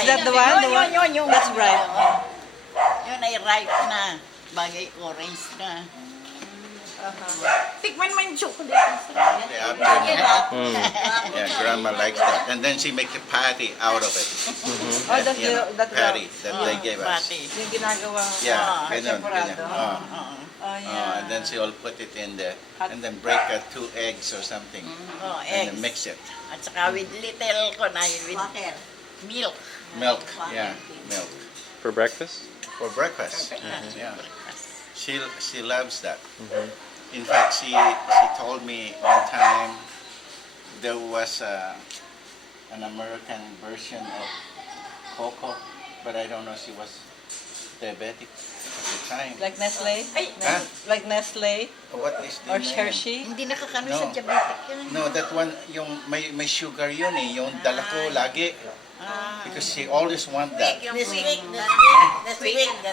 Is that the one? The one? Yun. That's right. Yun ay ripe na. Bagay orange na. Tikman mo yung chocolate. Yeah, yeah, Grandma likes that. And then she makes a patty out of it. Oh, that's You know, that's patty that they gave us. Pati. yung ginagawang Yeah, ganun, temporado. ganun. Oh, yeah. And then she'll put it in there, and then break 2 eggs or something, Oh, and then eggs. mix it. At saka with little kunay with milk. Milk, yeah, milk. For breakfast? For breakfast. Yeah, Breakfast. she loves that. In fact, she told me one time there was an American version of cocoa, but I don't know, she was diabetic at the time. Like Nestle? Huh? Like Nestle What is the or name? Hershey? Hindi nakakano No. sa diabetic yun. No, that one, yung may sugar yun eh, yung dala ko lagi. Because she always want that. Nesquik.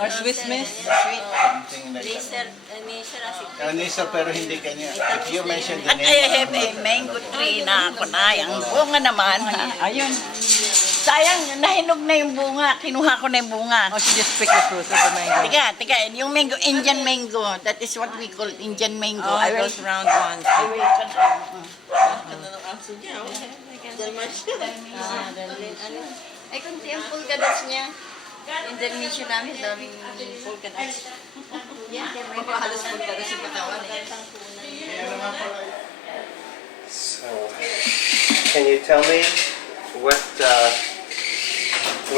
Or Swiss Miss? Something like that. Anissa, pero hindi kanya. If you mention the At I name, have a mango tree na kunay. Ang bunga naman. Ayun. Sayang, nahinog na yung bunga. Kinuha ko na yung bunga. Oh, she just picked the fruit of the mango. Tika, yung mango, Indian mango. That is what we call Indian mango. Oh, I will, those round ones. I will Ay, kunti ang pulkadas niya. Intermission namin, daming pulkadas. Halos pulkadas yung katawan. So, can you tell me what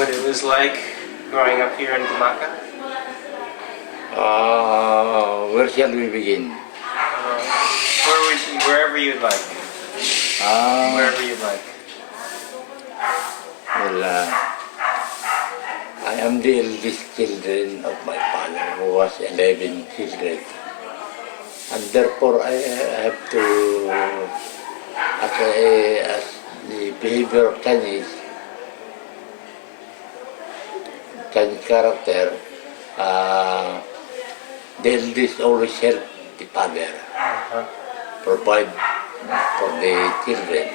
it was like growing up here in Gumaca? Where shall we begin? Wherever you'd like. Wherever you'd like. Well, I am the eldest children of my father, who was 11 children. And therefore, I have to, as the behavior of Chinese character, the eldest always help the father, provide for the children.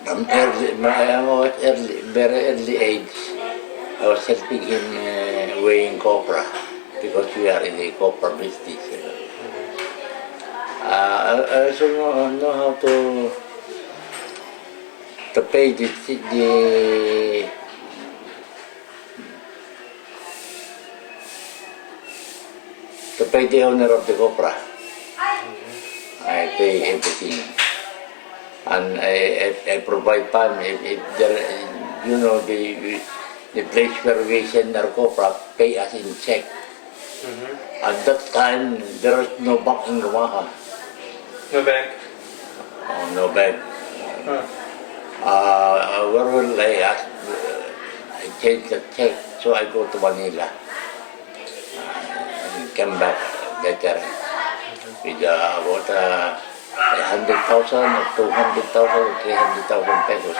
From very early age, I was helping him weighing copra because we are in the copra business. You know. I also know how to pay the owner of the copra. I pay everything. And I provide time if there, you know, the place where we send our copra pay us in check. At that time, there was no bank in Gumaca. No bank. Oh, no bank. Where will I ask? I change the check, so I go to Manila and come back later with about 100,000 or 200,000 or 300,000 pesos,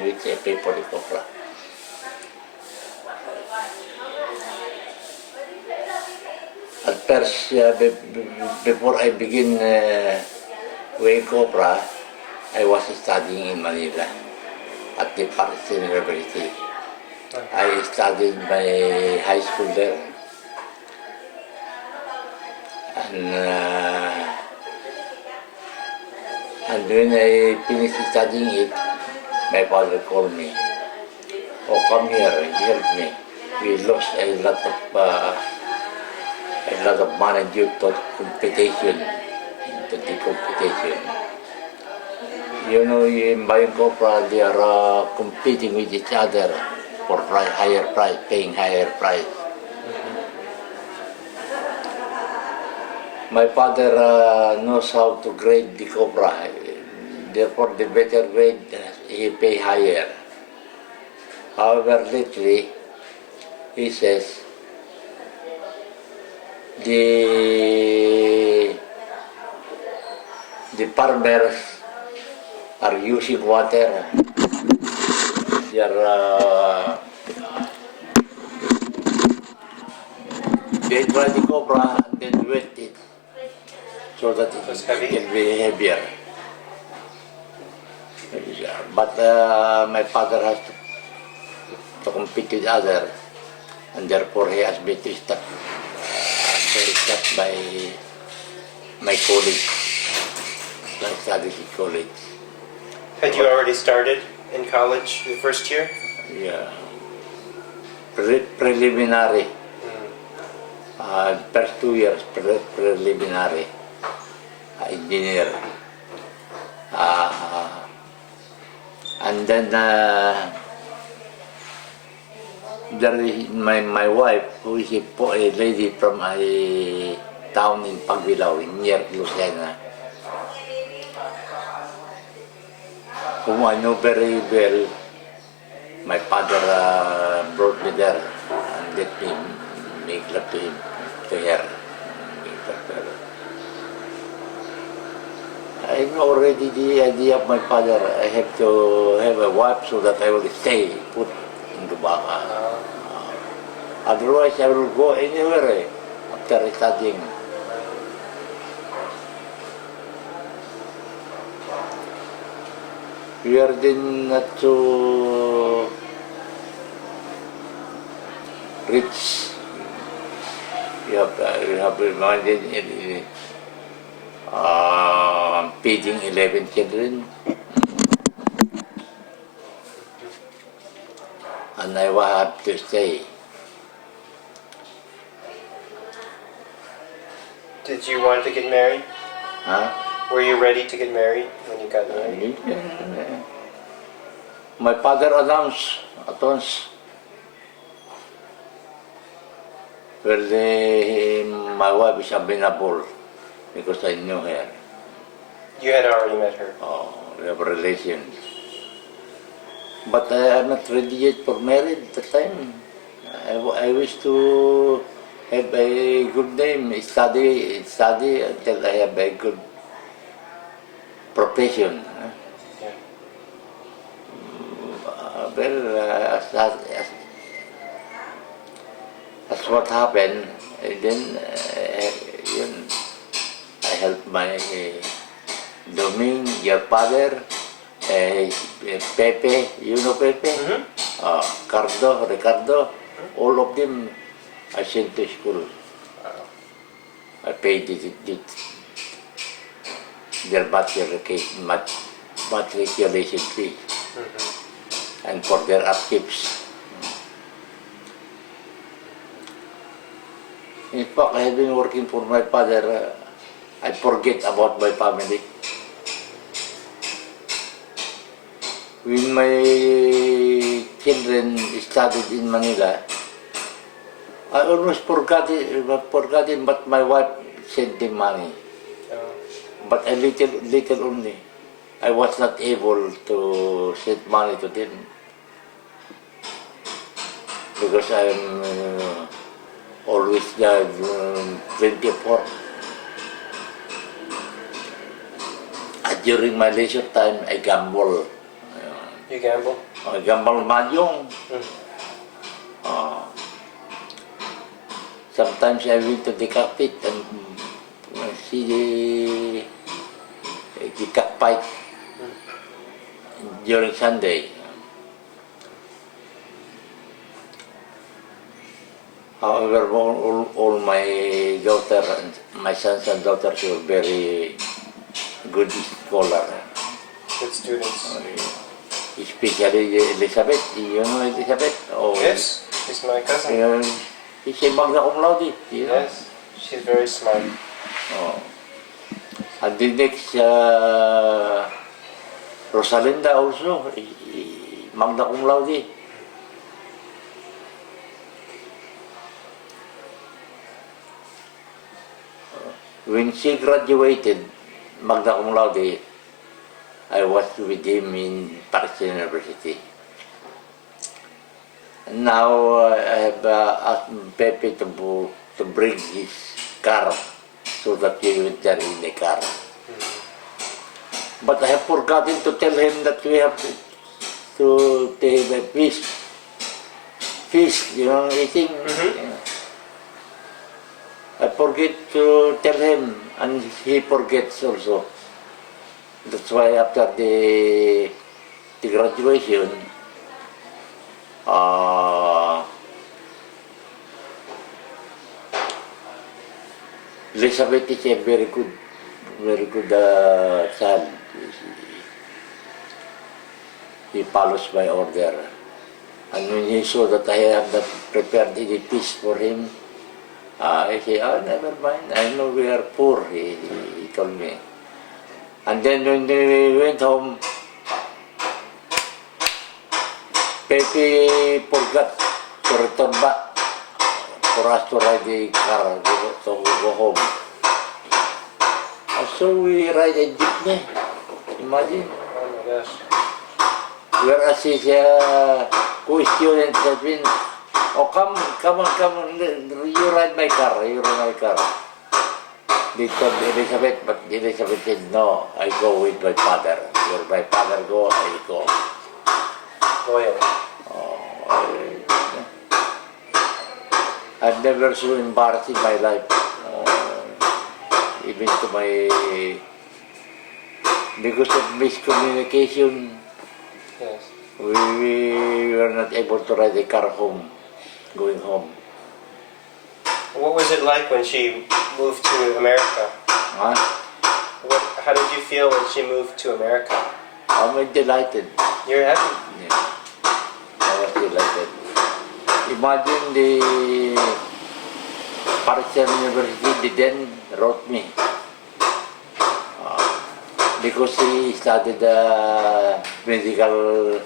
which I pay for the copra. At first, before I begin weighing copra, I was studying in Manila at the Paris University. I studied my high school there. And when I finished studying it, my father called me. Oh, come here, help me. We lost a lot of money due to competition. You know, in buying copra, they are competing with each other for higher price, paying higher price. My father knows how to grade the copra. Therefore, the better grade, he pay higher. However, lately, he says, the farmers are using water. They are they dry the copra and then wet it so that it can be heavier. but my father has to compete with other, and therefore he asked me to start my college, my studies in college. Had you already started in college the first year? Yeah, preliminary. First 2 years preliminary engineer, and then there is my wife, who is a lady from a town in Pagbilao near Lucena, whom I know very well. My father brought me there and let me make love to him, to her. I know already the idea of my father. I have to have a wife so that I will stay put in Gumaca. Otherwise, I will go anywhere after studying. We are then not so rich. You have reminded feeding 11 children, and I will have to stay. Did you want to get married? Huh? Were you ready to get married when you got married? My father announced at once. Well, my wife is available because I knew her. You had already met her. Oh, we have relations. But I am not ready yet for marriage at the time. I wish to have a good name, study until I have a good profession. Yeah. As what happened, then I helped my Doming, your father, Pepe, you know Pepe? Ricardo, all of them I sent to school. I paid their matriculation fee and for their upkeeps. In fact, I have been working for my father. I forget about my family. When my children studied in Manila, I almost forgot it, but my wife sent them money. But a little only. I was not able to send money to them because I'm always plenty of work. During my leisure time, I gamble. You gamble? I gamble mahjong. Sometimes I went to the cockpit and see the cockfight during Sunday. However, all my daughter and my sons and daughters were very good scholar. Good students. Especially Elizabeth. You know Elizabeth? Oh, Yes, she's my cousin. She's a magna cum laude. You know? Yes, she's very smart. Oh. And the next, Rosalinda also, magna cum laude. When she graduated, magna cum laude, I was with him in Paris University. And now I have asked Pepe to bring his car so that we went there in the car. But I have forgotten to tell him that we have to have a feast, you know, eating. I forget to tell him, and he forgets also. That's why after the graduation, Elizabeth is a very good child. He follows my order. And when he saw that I have not prepared any piece for him, I say, oh, never mind. I know we are poor, he told me. And then when we went home, Pepe forgot to return back for us to ride the car to go home. So we ride a jeepney, imagine. Oh my gosh. Whereas his co-student has been, oh come on, you ride my car. They told Elizabeth, but Elizabeth said, no, I go with my father. Where my father go, I go. Loyal. I've never so embarrassed in my life. Even to my, because of miscommunication, Yes. we were not able to ride the car home, going home. What was it like when she moved to America? Huh? How did you feel when she moved to America? I'm delighted. You're happy. Yeah. I was delighted. Imagine the Parisian University then wrote me because he studied medical,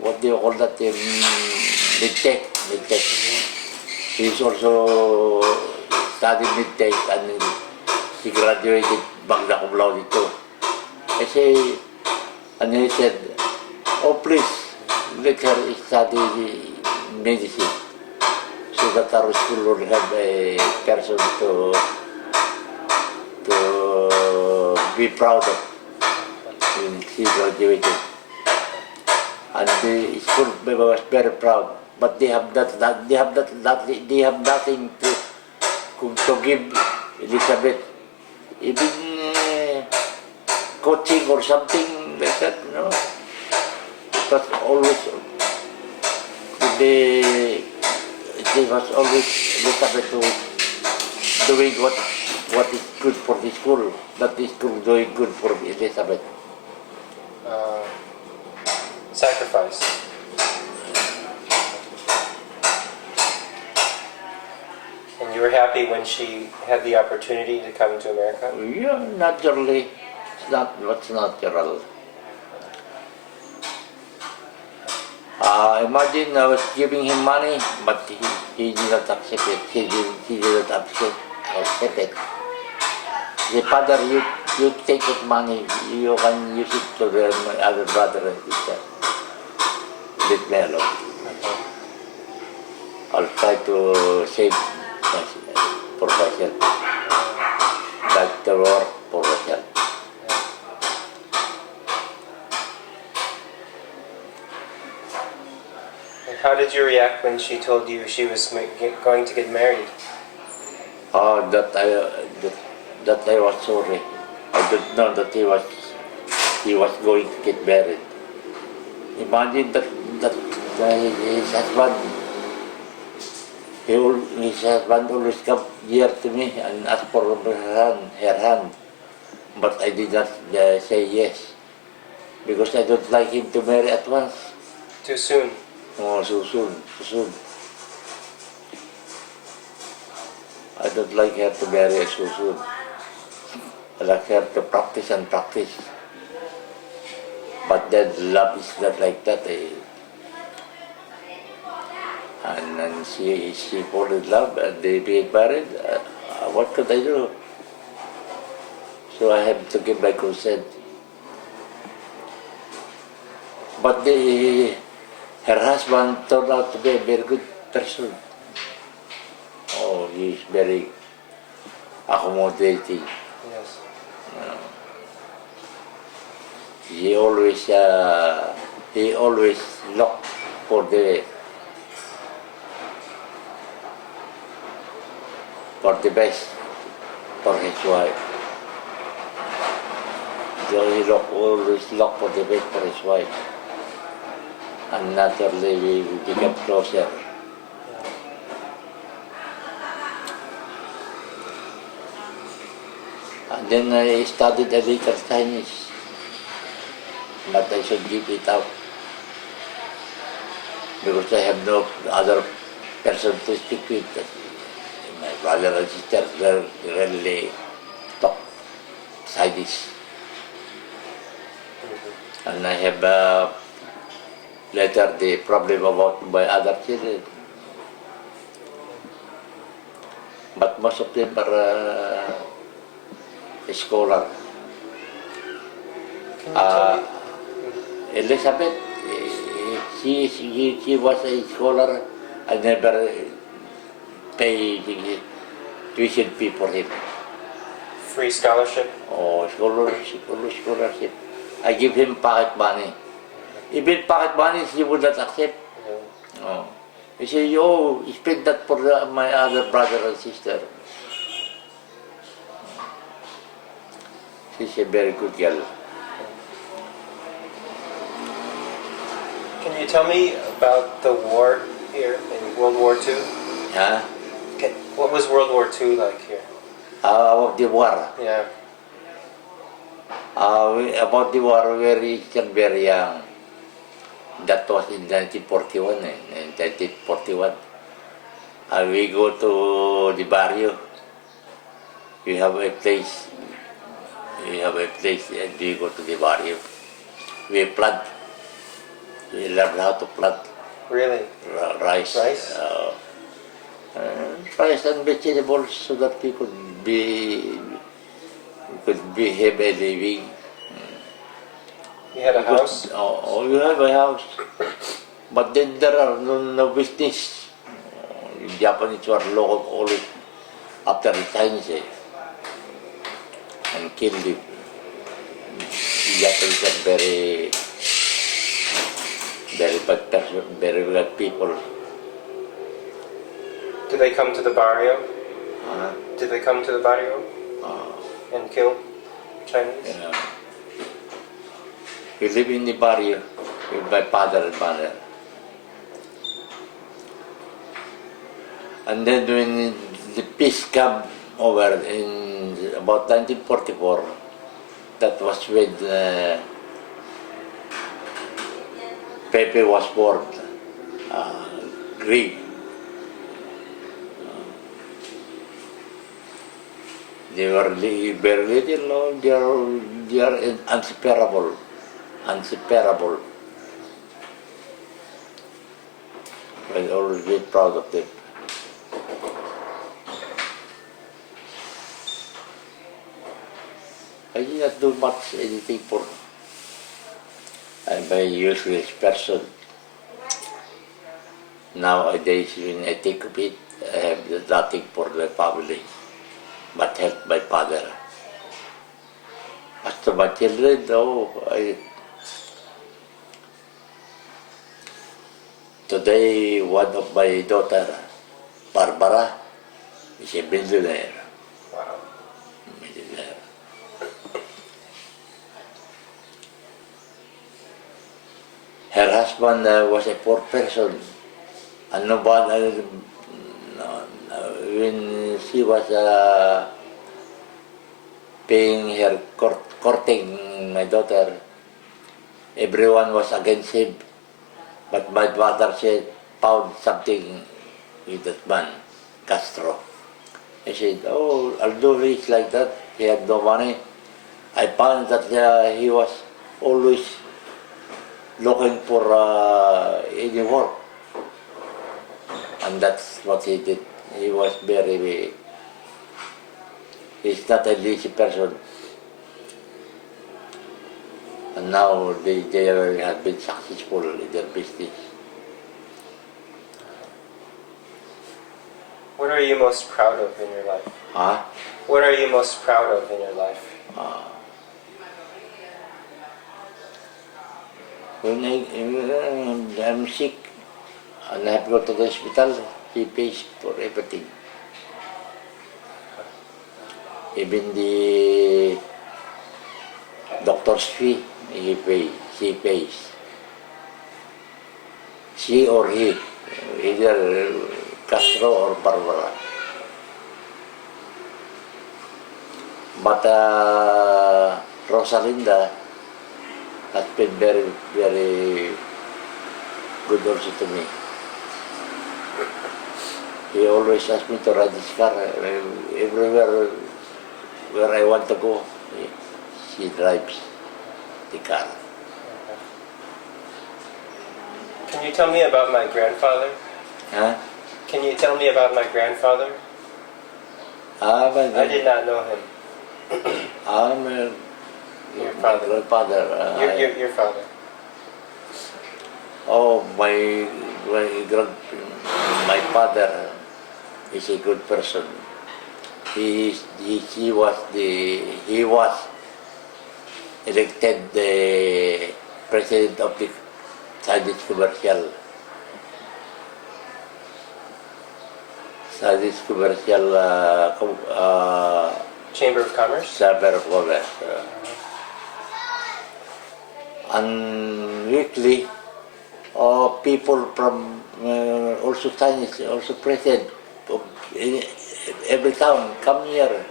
what do you call that? Mid-tech. He's also studied mid-tech and he graduated magna cum laude too. I say, and he said, oh please, let her study medicine so that our school will have a person to be proud of when she graduated. And the school was very proud, but they have nothing to give Elizabeth, even coaching or something like that, you know. But always they was always Elizabeth doing what is good for the school, that the school doing good for Elizabeth. Sacrifice. And you were happy when she had the opportunity to come to America? Yeah, naturally. It's not what's natural. Imagine I was giving him money, but he did not accept it. He did not accept it. The father, you take that money, you can use it to my other brother and sister. Leave me alone. I'll try to save for myself. Back to work for myself. And how did you react when she told you she was going to get married? That I was sorry. I didn't know that he was going to get married. Imagine that his husband always come here to me and ask for her hand. But I did not say yes because I don't like him to marry at once. Too soon? Oh, so soon. I don't like her to marry so soon. I like her to practice and practice. But then love is not like that. And she fall in love and they get married. What could I do? So I have to give my consent. But her husband turned out to be a very good person. Oh, he's very accommodating. Yes. He always looked for the best for his wife. So he always looked for the best for his wife. And naturally we became closer. And then I studied a little Chinese, but I should give it up because I have no other person to speak with. My brother and sister rarely talk Chinese. And I have later the problem about my other children. But most of them are scholar. Can you tell me? Elizabeth, she was a scholar. I never pay tuition fee for him. Free scholarship? Or scholarship. I give him pocket money. Even pocket money, he would not accept. Yeah. Oh. He said, oh, spend that for my other brother and sister. She's a very good girl. Can you tell me about the war here in World War II? Huh? What was World War II like here? About the war. Yeah. About the war, we still very young. That was in 1941. In 1941. We go to the barrio. We have a place. And we go to the barrio. We plant. We learn how to plant Really? rice. Rice? Rice and vegetables so that we could have a living. You had a house? Oh, you have a house. But then there are no business. The Japanese were local always after the Chinese and killed them. The Japanese are very bad person, very bad people. Did they come to the barrio? Uh, Did they come to the barrio and kill Chinese? you know. We live in the barrio with my father and mother. And then when the peace came over in about 1944, that was when Pepe was born, Greek. They were very little, no? They are inseparable. Inseparable. I always be proud of them. I did not do much anything for. I'm a useless person. Nowadays, when I think of it, I have nothing for my family, but help my father. As to my children, no, today, one of my daughter, Barbara, is a millionaire. Wow. Millionaire. Her husband was a poor person, and nobody, when she was paying her courting my daughter, everyone was against him. But my mother said, found something with that man, Castro. I said, oh, although he's like that, he had no money, I found that he was always looking for any work. And that's what he did. He was he's not a lazy person. And now they have been successful in their business. What are you most proud of in your life? Huh? What are you most proud of in your life? When I'm sick and I have to go to the hospital, he pays for everything. Even the doctor's fee, she pays. She or he, either Castro or Barbara. But Rosalinda has been very, very good also to me. He always asks me to ride his car everywhere where I want to go. She drives the car. Can you tell me about my grandfather? Huh? Can you tell me about my grandfather? But I did not know him. Your my father. grandfather. Your father. Oh, my father is a good person. He was elected the president of the Chinese commercial Chamber of Commerce? chamber of commerce. And weekly, people from also Chinese, also present in every town come here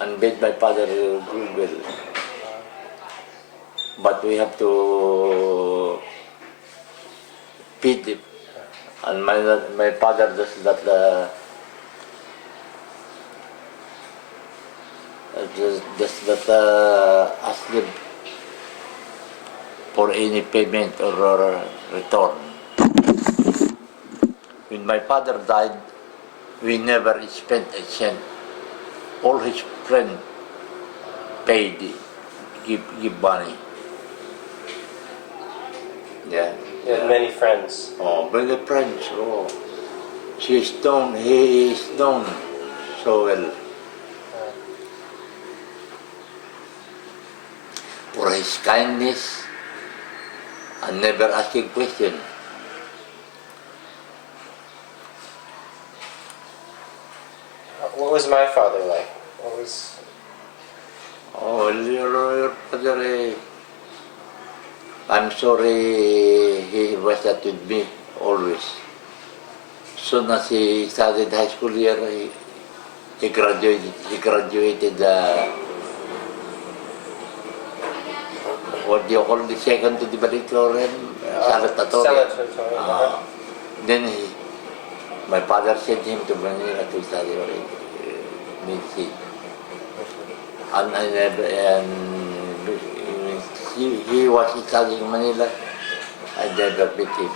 and bid my father goodwill. But we have to feed him. And my father does not ask them for any payment or return. When my father died, we never spent a cent. All his friends paid, give money. Yeah. He had many friends. Oh, many friends. Oh, he is known so well for his kindness and never asking questions. What was my father like? What was... Oh, your father, I'm sorry he was not with me always. Soon as he started high school year, he graduated what do you call the second to the valedictorian? Salutatorian. Salutatorian. Then my father sent him to Manila to study medicine. And he was studying in Manila. I never met him.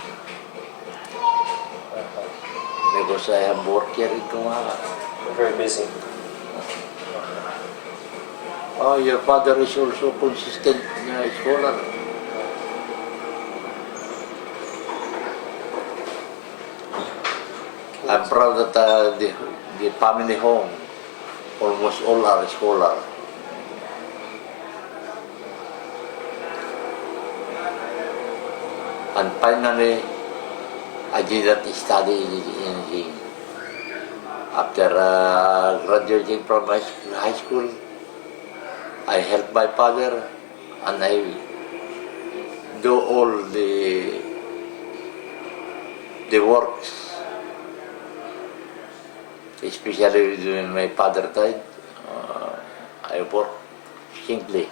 Because I have work here in Gumaca. Very busy. Oh, your father is also consistent scholar. I'm proud that the family home, almost all are scholar. And finally, I did not study anything. After graduating from high school, I helped my father and I do all the works. Especially when my father died, I worked simply.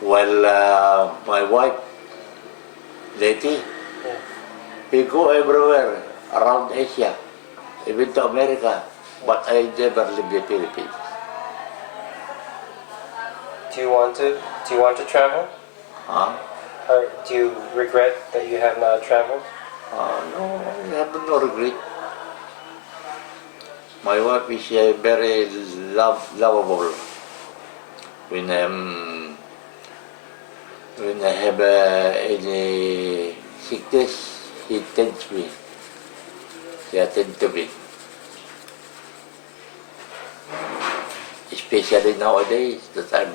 While my wife, Letty, we go everywhere around Asia, even to America, but I never leave the Philippines. Do you want to travel? Huh? Or do you regret that you have not traveled? No, I have no regret. My wife is very lovable. When I have any sickness, she tends me. She attends to me. Especially nowadays, that I'm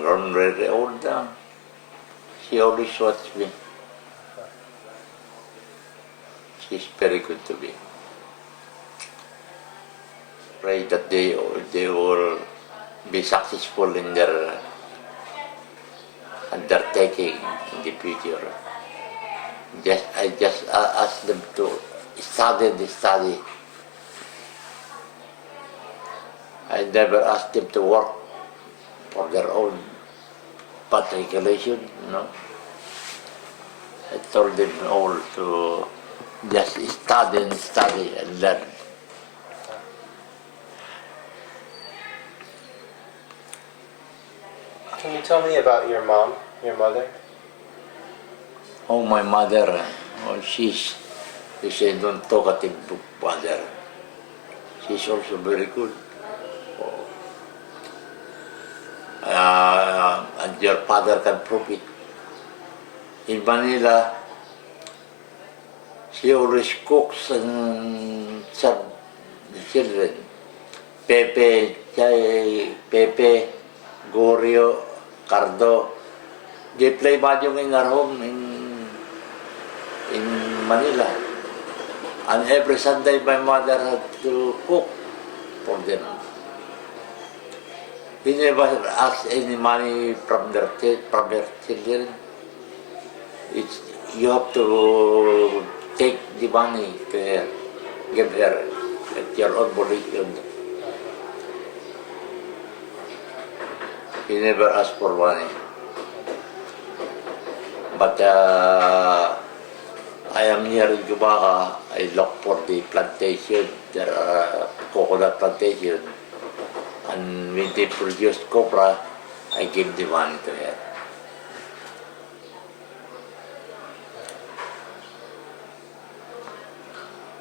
grown very old now. She always watches me. She's very good to me. Pray that they all be successful in their undertaking in the future. I just ask them to study. I never ask them to work for their own matriculation, you know. I told them all to just study and learn. Can you tell me about your mom, your mother? Oh, my mother, oh, she's a non-talkative mother. She's also very good. Oh. And your father can prove it. In Manila, she always cooks and serve the children. Pepe, Gorio, Cardo. They play mahjong in our home in Manila. And every Sunday my mother had to cook for them. He never asked any money from their children. You have to take the money to her, give her at your own volition. He never asked for money. But I am here in Gumaca. I look for the plantation. There are coconut plantation. And when they produce copra, I give the money to her.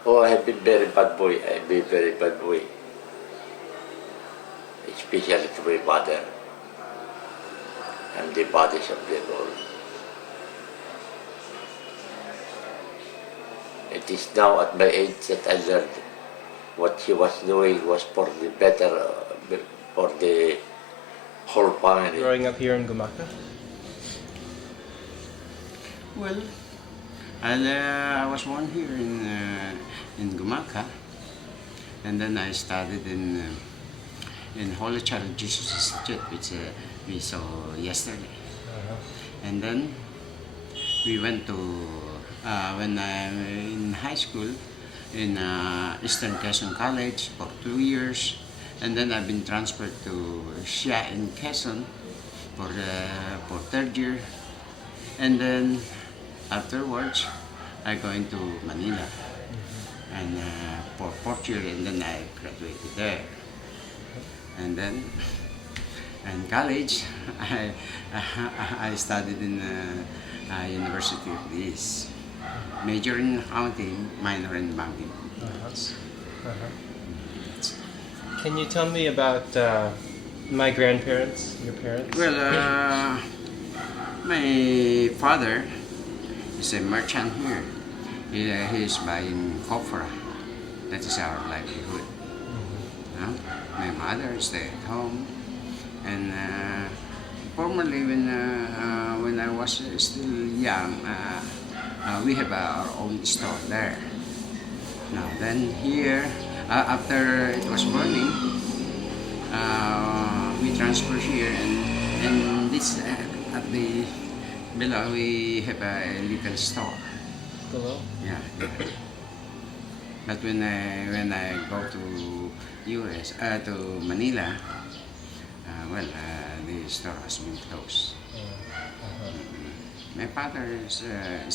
Oh, I have been very bad boy. I have been very bad boy. Especially to my mother and the bodies of them all. It is now at my age that I learned what she was doing was for the better, for the whole family. Growing up here in Gumaca? Well, I was born here in Gumaca, and then I studied in Holy Child Jesus Institute, which we saw yesterday. And then we went to when I'm in high school in Eastern Quezon College for 2 years, and then I've been transferred to SIA in Quezon for 3rd year, and then afterwards I going to Manila and for 4th year, and then I graduated there. And then in college I studied in University of the East, major in accounting, minor in banking. Can you tell me about my grandparents, your parents? Well, my father is a merchant here. He is buying copra. That is our livelihood. My mother stayed at home, and formerly when I was still young, we have our own store there. Now then here, after it was burning, we transferred here, and this at the below we have a little store. Below? Yeah. But when I go to US to Manila, the store has been closed. My father is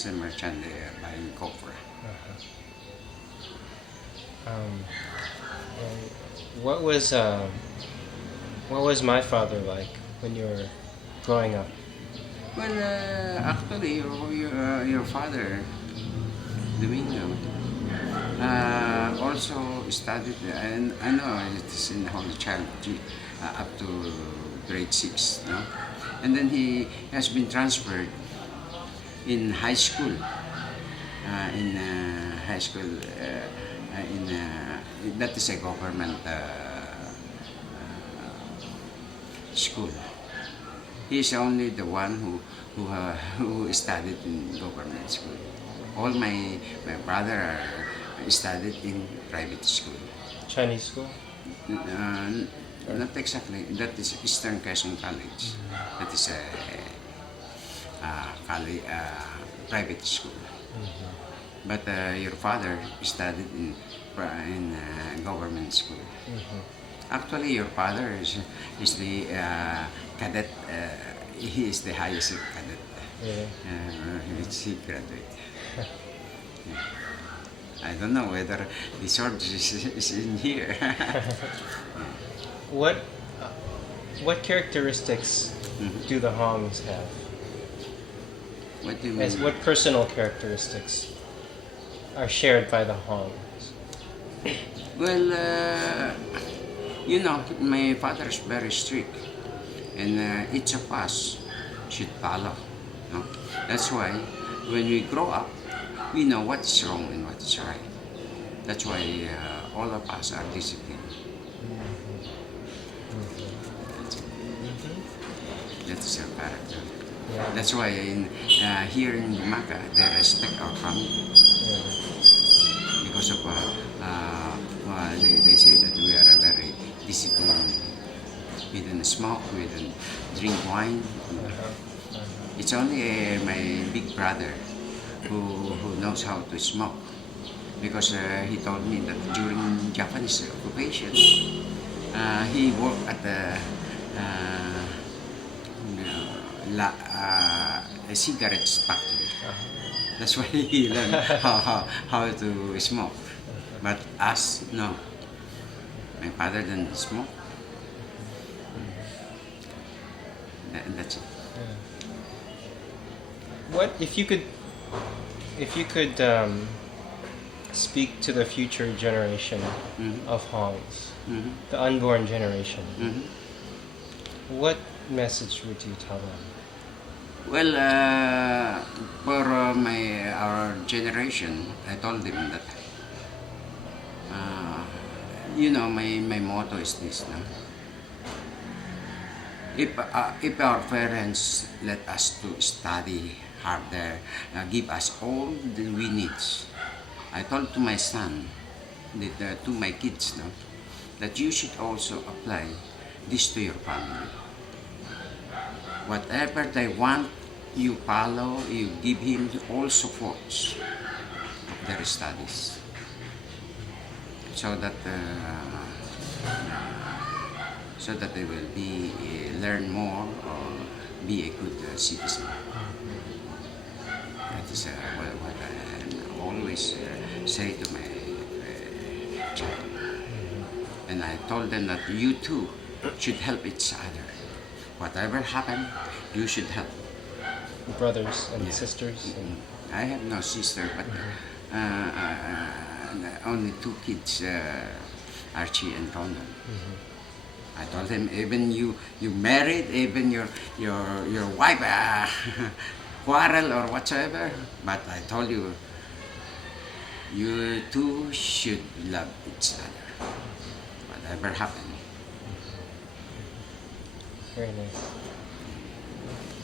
a merchant there buying copra. What was my father like when you were growing up? Well, actually, your father, Domingo, also studied, and I know it is in Holy Child up to grade 6, no? And then he has been transferred in high school. That is a government school. He is only the one who studied in government school. All my brother studied in private school. Chinese school? Not exactly. That is Eastern Quezon College. That is private school. But your father studied in government school. Actually, your father is the cadet. He is the highest cadet. Really? Which he graduated. I don't know whether the sword is in here. What characteristics do the Hongs have? What do you As mean? what personal characteristics are shared by the Hongs? Well, you know, my father is very strict, and each of us should follow. No? That's why when we grow up, we know what's wrong and what's right. That's why all of us are disciplined. That's our character. That's why here in Gumaca, they respect our family because of they say that we are a very disciplined. We don't smoke, we don't drink wine. It's only my big brother who knows how to smoke because he told me that during Japanese occupation, he worked at the a cigarette factory. That's why he learned how to smoke. But us, no. My father didn't smoke. And that's it. What if you could speak to the future generation of Hongs, the unborn generation? What message would you tell them? Well, for our generation, I told them that you know my motto is this. No? If our parents let us to study harder, give us all that we need, I told to my son, to my kids, no, that you should also apply this to your family. Whatever they want, you follow, you give him all supports of their studies. So that they will be learn more or be a good citizen. That is what I always say to my child. And I told them that you too should help each other. Whatever happened, you should help. Brothers and sisters. I have no sister, but only two kids, Archie and Ronald. I told him, even you married, even your wife quarrel or whatsoever, but I told you, you two should love each other. Whatever happened. Very nice.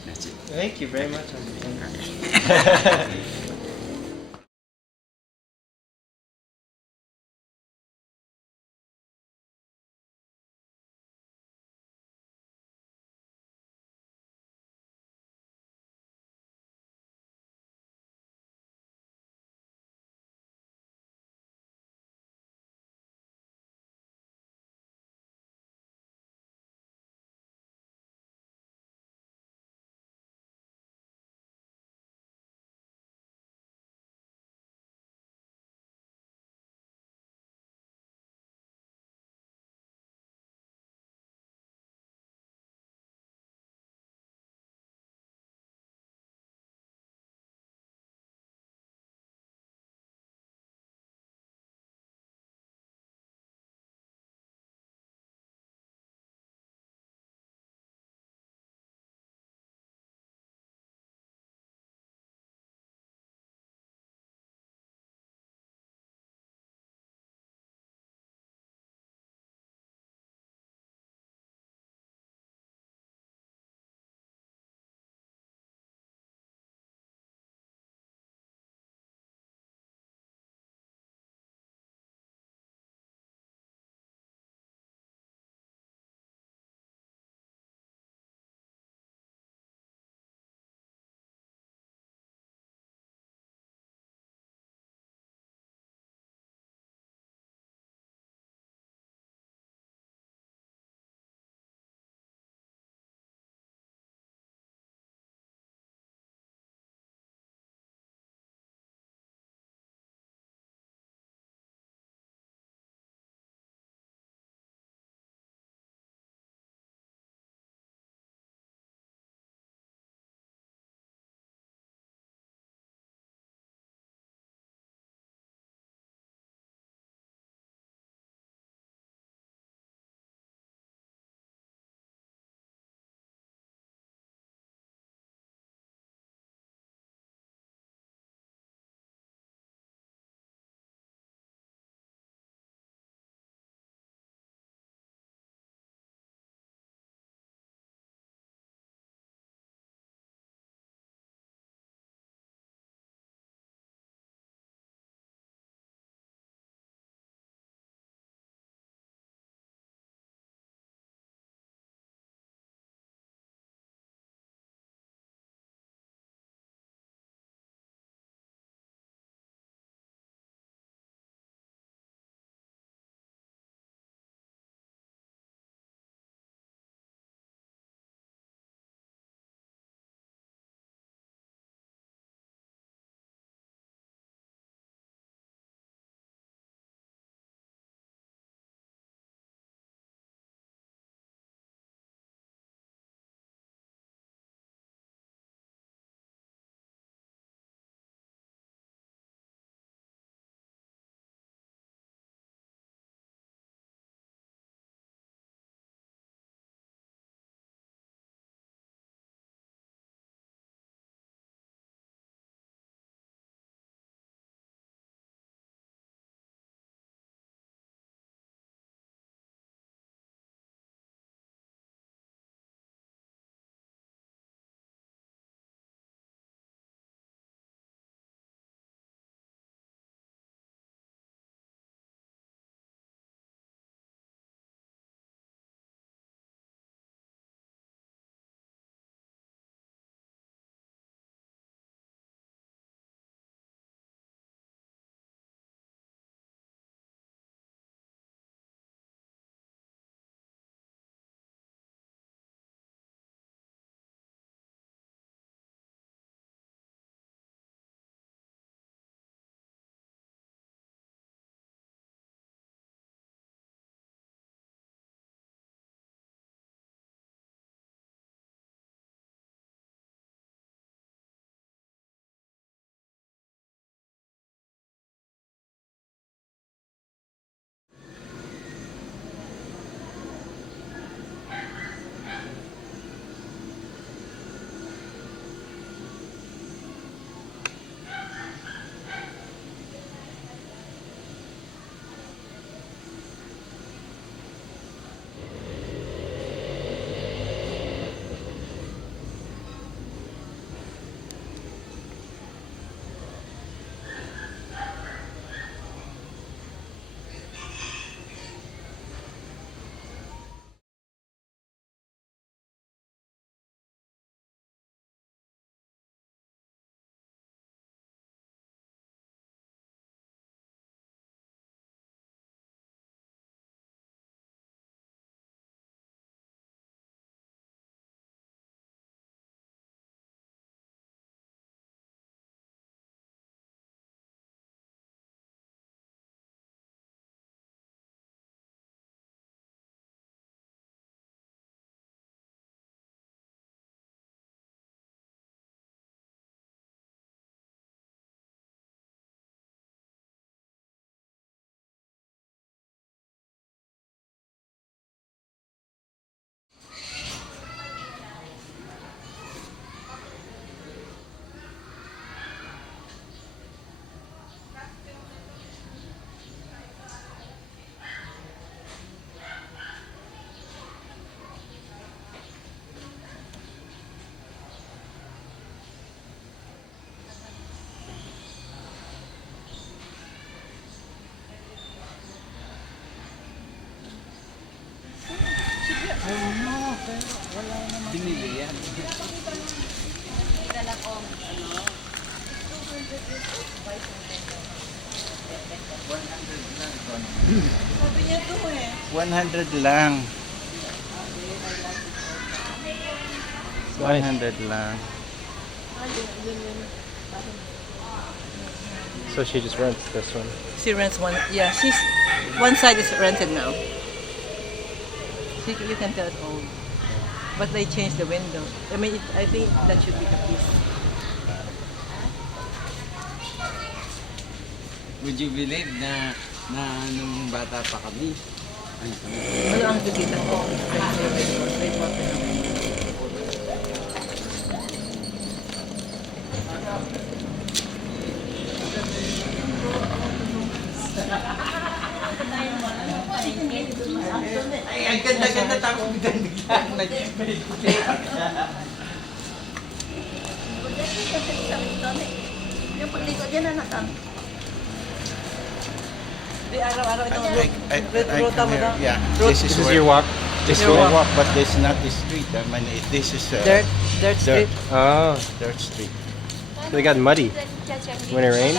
That's it. Thank you very much. Sabi niya to eh. 100 lang. 100 lang. So she just rents this one. She rents one. Yeah, one side is rented now. You can tell it's old. But they changed the window. I mean, I think that should be the piece. Would you believe na nung bata pa kami? Ano ang nakikita ko? Grade 1 pa lang. Ay, ang ganda-ganda tapos biglang Yung pagligo dyan na natin. Di araw-araw itong I road come here. madam. Yeah, Road. this is This is where your walk. this is your where walk. walk, but this is not the street. I mean, this is Dirt street. Oh, dirt street. so it got muddy when it rained.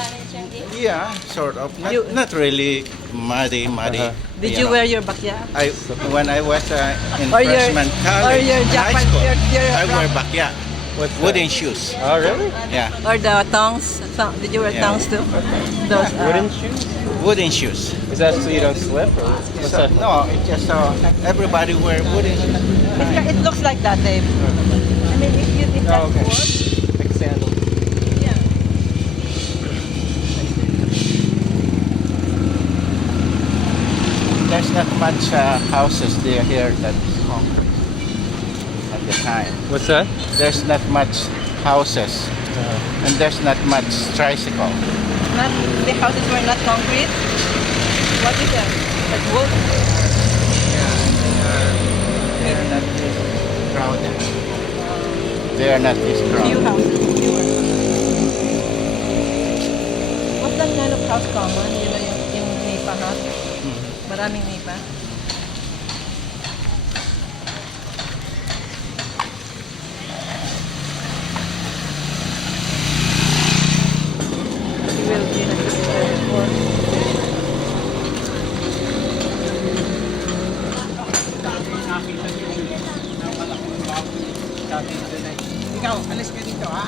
Yeah, sort of. Not, You- not really muddy. Uh-huh. Did you know. wear your bakya? When I was in Or your- freshman or college, your high Japan- school, your I wear bakya, What's that? wooden shoes. Oh, really? Yeah, Or the tongs? Did you wear Yeah. tongs too? Those Wooden shoes? wooden shoes. Is that so you don't slip? Or what's So, that? no, it's just everybody wear wooden shoes. It looks like that, Dave. I mean, if that's Oh, okay. wood, Like sandals. yeah. There's not much houses there here that's concrete at the time. What's that? There's not much houses, and there's not much tricycle. Not the houses were not concrete. What is that? Like wood? They are not this crowded. They are not this Few crowded. houses. Fewer. What's that kind of house common? You know, yung nipa house? Maraming nipa. You will be in a before. Ikaw, alis ka dito ha.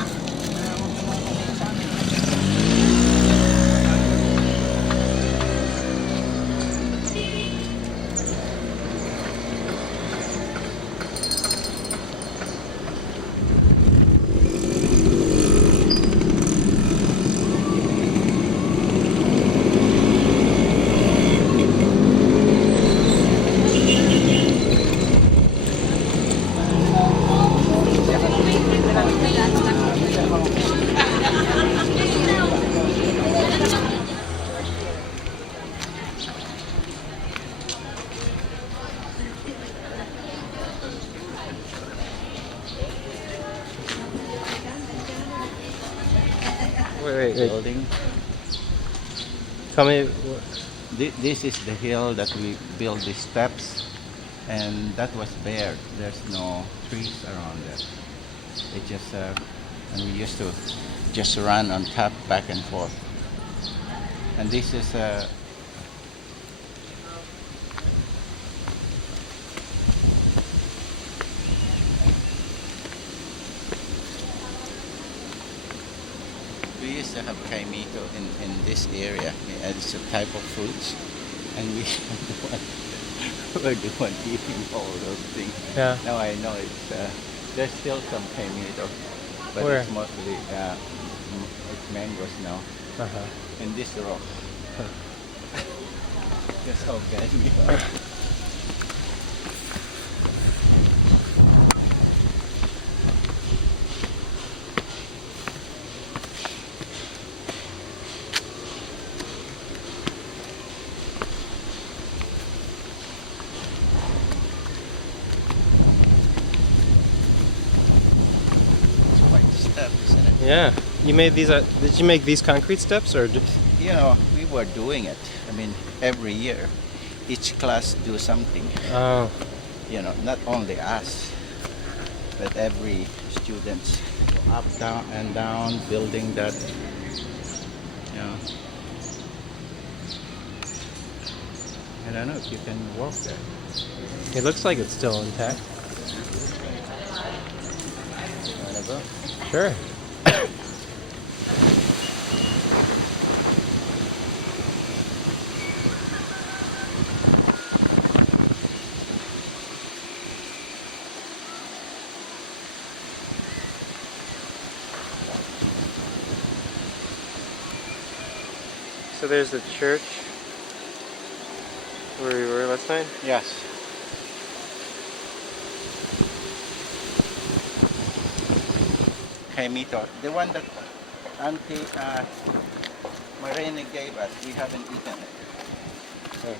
Wait. Building. Tell me. This is the hill that we built the steps, and that was bare. There's no trees around there. It just and we used to just run on top back and forth. And this is we used to have kaimito in this area. It's a type of fruits, and we were the one eating all those things. Yeah. Now I know it's there's still some kaimito, but Where? it's mostly it's mangoes now. Uh-huh. In this rock. That's how bad we are. It's quite the step, isn't it? Yeah. You made these. Did you make these concrete steps or? You know, we were doing it. I mean, every year, each class do something. Oh. You know, not only us, but every students up, down, and down, building that. Yeah. I don't know if you can walk there. It looks like it's still intact. Wanna go? Sure. So there's the church where we were last night. Yes. Jaimito, the one that Auntie Marina gave us, we haven't eaten it. Oh.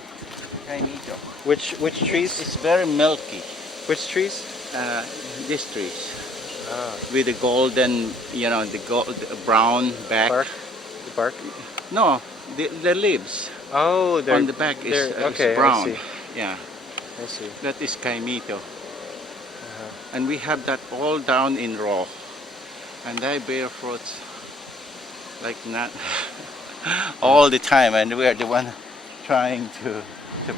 Jaimito. Which trees? It's very milky. Which trees? These trees Ah, with the golden, the gold brown back. bark. The bark. No, the leaves Oh, they're on the back is, okay. is brown. I see. Yeah, I see. that is Jaimito. Uh-huh. And we have that all down in raw. And they bear fruits like not all the time, and we are the one trying to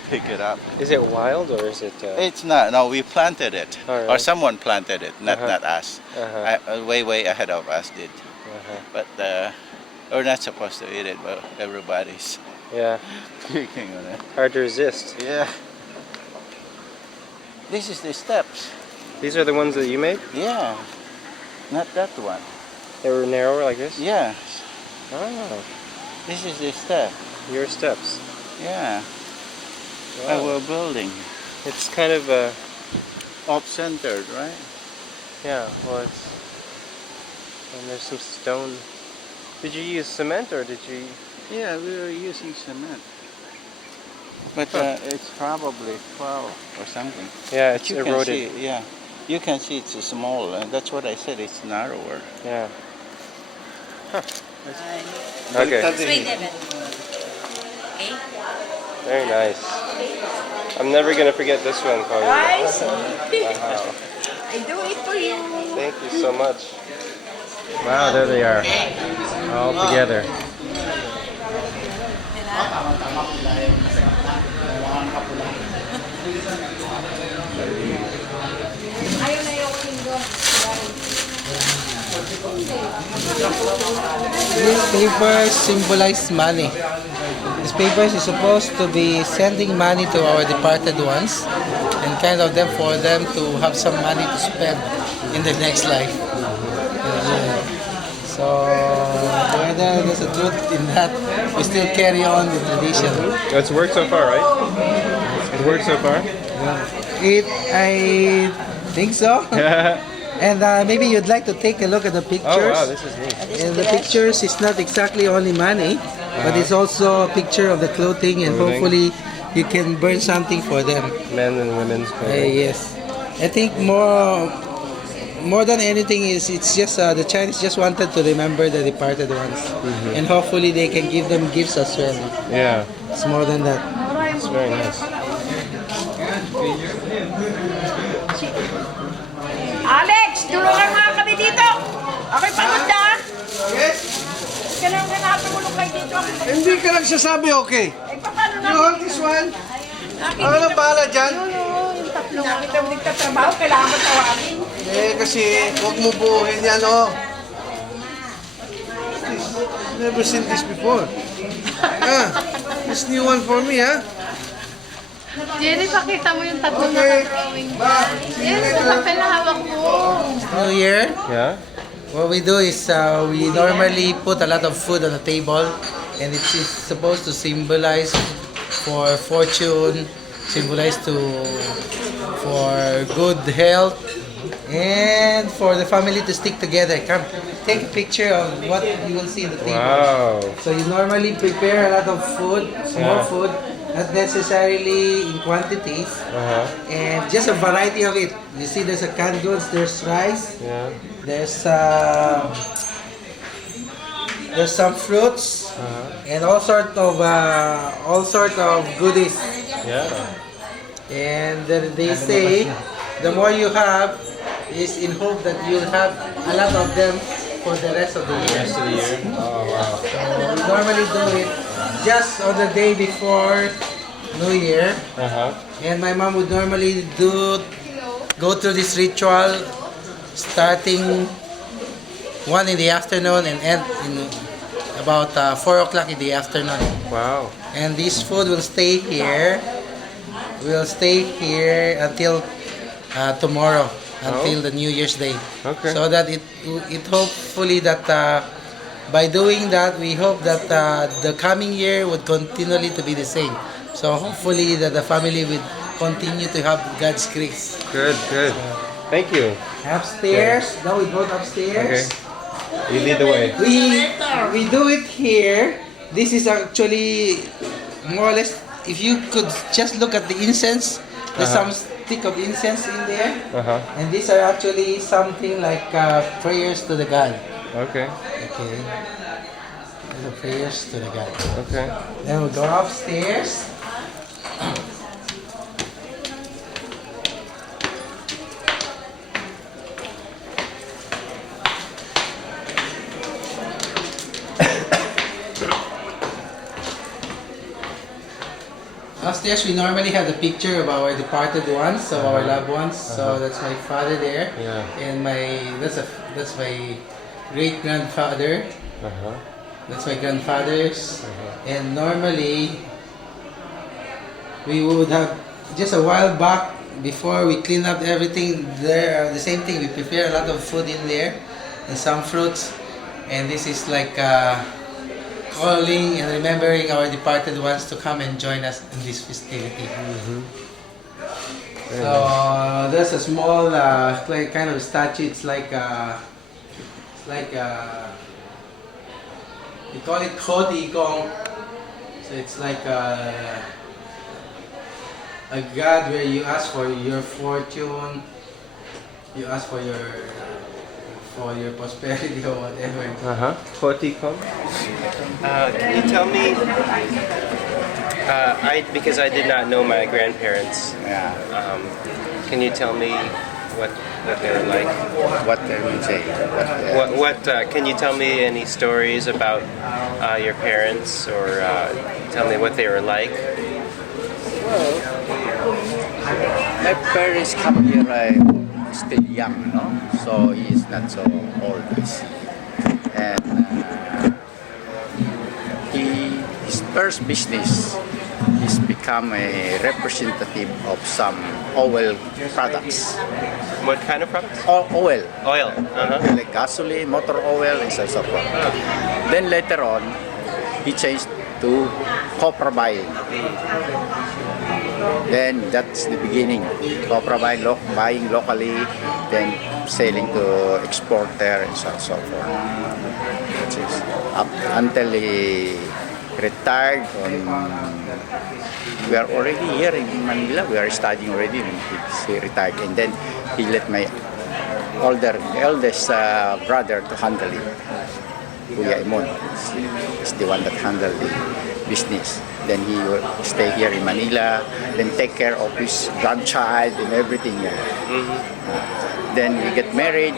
pick it up. Is it wild or is it? It's not. No, we planted it, All right. or someone planted it, not Uh-huh. not us. Uh-huh. Way ahead of us did. Uh-huh. But we're not supposed to eat it, but everybody's Yeah. picking on it. Hard to resist. Yeah. This is the steps. These are the ones that you made. Yeah. Not that one. They were narrower like this. Yeah. Oh, This is the step. your steps. Yeah. Wow. Our building. It's kind of Off-centered, right? yeah. Well, it's and there's some stone. Did you use cement or did you? Yeah, we were using cement. But it's probably 12 or something. Yeah, But it's you can eroded. see, yeah. You can see it's small, and that's what I said, it's narrower. Yeah. This Okay. way, Devin. Okay? Very nice. I'm never gonna forget this one, Chloe. Guys, Wow. I do it for you. Thank you so much. Wow, there they are, all together. These papers symbolize money. These papers is supposed to be sending money to our departed ones and kind of them for them to have some money to spend in their next life. So whether there's a truth in that, we still carry on the tradition. It's worked so far, right? It worked so far. I think so. And maybe you'd like to take a look at the pictures. Oh wow, this is neat. And the pictures is not exactly only money, but it's also a picture of the clothing, and Clothing. hopefully you can burn something for them. Men and women's clothing. Yes, I think more than anything is it's just the Chinese just wanted to remember the departed ones, and hopefully they can give them gifts as well. Yeah, It's more than that. it's very nice. Alex, tulungan mga kami dito. Ako'y pagod na. Yes? Kailangan ka na tumulong kayo dito. Hindi ka nagsasabi okay. Eh, paano na? You hold this one. Ano nang bahala dyan? Yung tatlo nga kita nagtatrabaho, kailangan mo tawagin. Eh kasi huwag mo buuhin yan oh. This, never seen this before. This new one for me ha. Jerry, pakita mo yung tatlo na Okay. drawing. Bye. Yes, yung papel na hawak mo. New Year. Yeah. What we do is we normally put a lot of food on the table, and it is supposed to symbolize for fortune, symbolize for good health, and for the family to stick together. Come, take a picture of what you will see in the table. Wow. So you normally prepare a lot of food, small Yeah. food, not necessarily in quantities, and just a variety of it. You see, there's a canned goods, there's rice. Yeah. There's some fruits and all sort of goodies. Yeah. And they say the more you have is in hope that you'll have a lot of them for the rest of the year. Rest of the year. Oh wow. So we normally do it just on the day before New Year. And my mom would normally go through this ritual starting 1 in the afternoon and end in about 4 o'clock in the afternoon. Wow. And this food will stay here. Will stay here until tomorrow, until the New Year's Day. Okay. So that it hopefully that by doing that, we hope that the coming year would continually to be the same. So hopefully that the family will continue to have God's grace. Good, good. Thank you. Upstairs. Now we go upstairs. Okay. You lead the way. We do it here. This is actually more or less. If you could just look at the incense, there's some stick of incense in there, and these are actually something like prayers to the God. Okay. Okay. These are prayers to the God. Okay. Then we go upstairs. Upstairs, we normally have the picture of our departed ones, so our loved ones. So that's my father there, and that's my great grandfather. That's my grandfather's, and normally we would have just a while back before we clean up everything. There, the same thing. We prepare a lot of food in there and some fruits, and this is like. Calling and remembering our departed ones to come and join us in this festivity. So there's a small like kind of statue. It's like we call it Kodi Gong. So it's like a god where you ask for your fortune, you ask for your prosperity or whatever. Kotikon. Can you tell me? Because I did not know my grandparents. Can you tell me what they were like? What can you say? What can you tell me any stories about your parents, or tell me what they were like? Well, my parents come here still young, no? So he's not so old, I see. And his first business is become a representative of some oil products. What kind of products? Oil. Oil. Like gasoline, motor oil, and so forth. Then later on, he changed to copra buying. Then that's the beginning. Copra buying locally, then selling to exporter and so forth. That's it. Up until he retired. We are already here in Manila. We are studying already when he retired, and then he let my eldest brother to handle it. Kuya Imon is the one that handled the business. Then he will stay here in Manila, then take care of his grandchild and everything. Then we get married.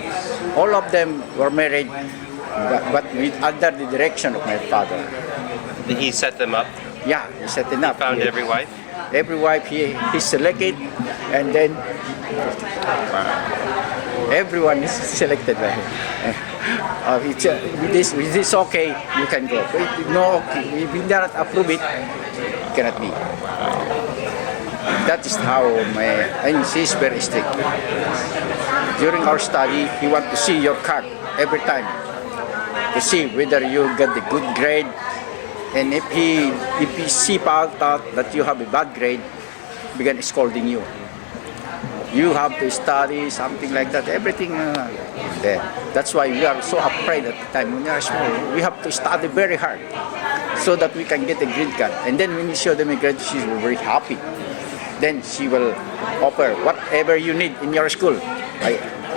All of them were married, but under the direction of my father. He set them up. Yeah, he set them up. He found every wife. Every wife he selected, and then everyone is selected by him. With this okay, you can go. But no, if you not approve it, it cannot be. That is how and she's very strict. During our study, he want to see your card every time to see whether you get the good grade. And if he see out that you have a bad grade, begin scolding you. You have to study something like that. Everything there. That's why we are so afraid at the time when we are small. We have to study very hard so that we can get a grade card. And then when you show them a grade, she will be very happy. Then she will offer whatever you need in your school.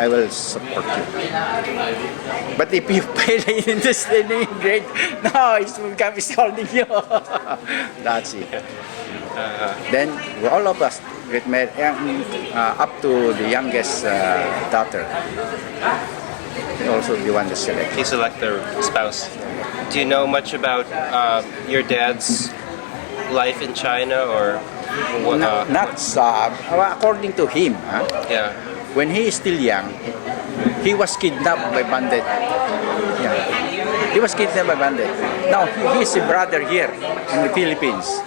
I will support you. But if you fail in this grade, no, it will come scolding you. That's it. Then all of us get married up to the youngest daughter. He also the one to select. He select their spouse. Do you know much about your dad's life in China, or what? Not according to him. Yeah. When he is still young, he was kidnapped by bandit. Yeah. He was kidnapped by bandit. Now he is a brother here in the Philippines.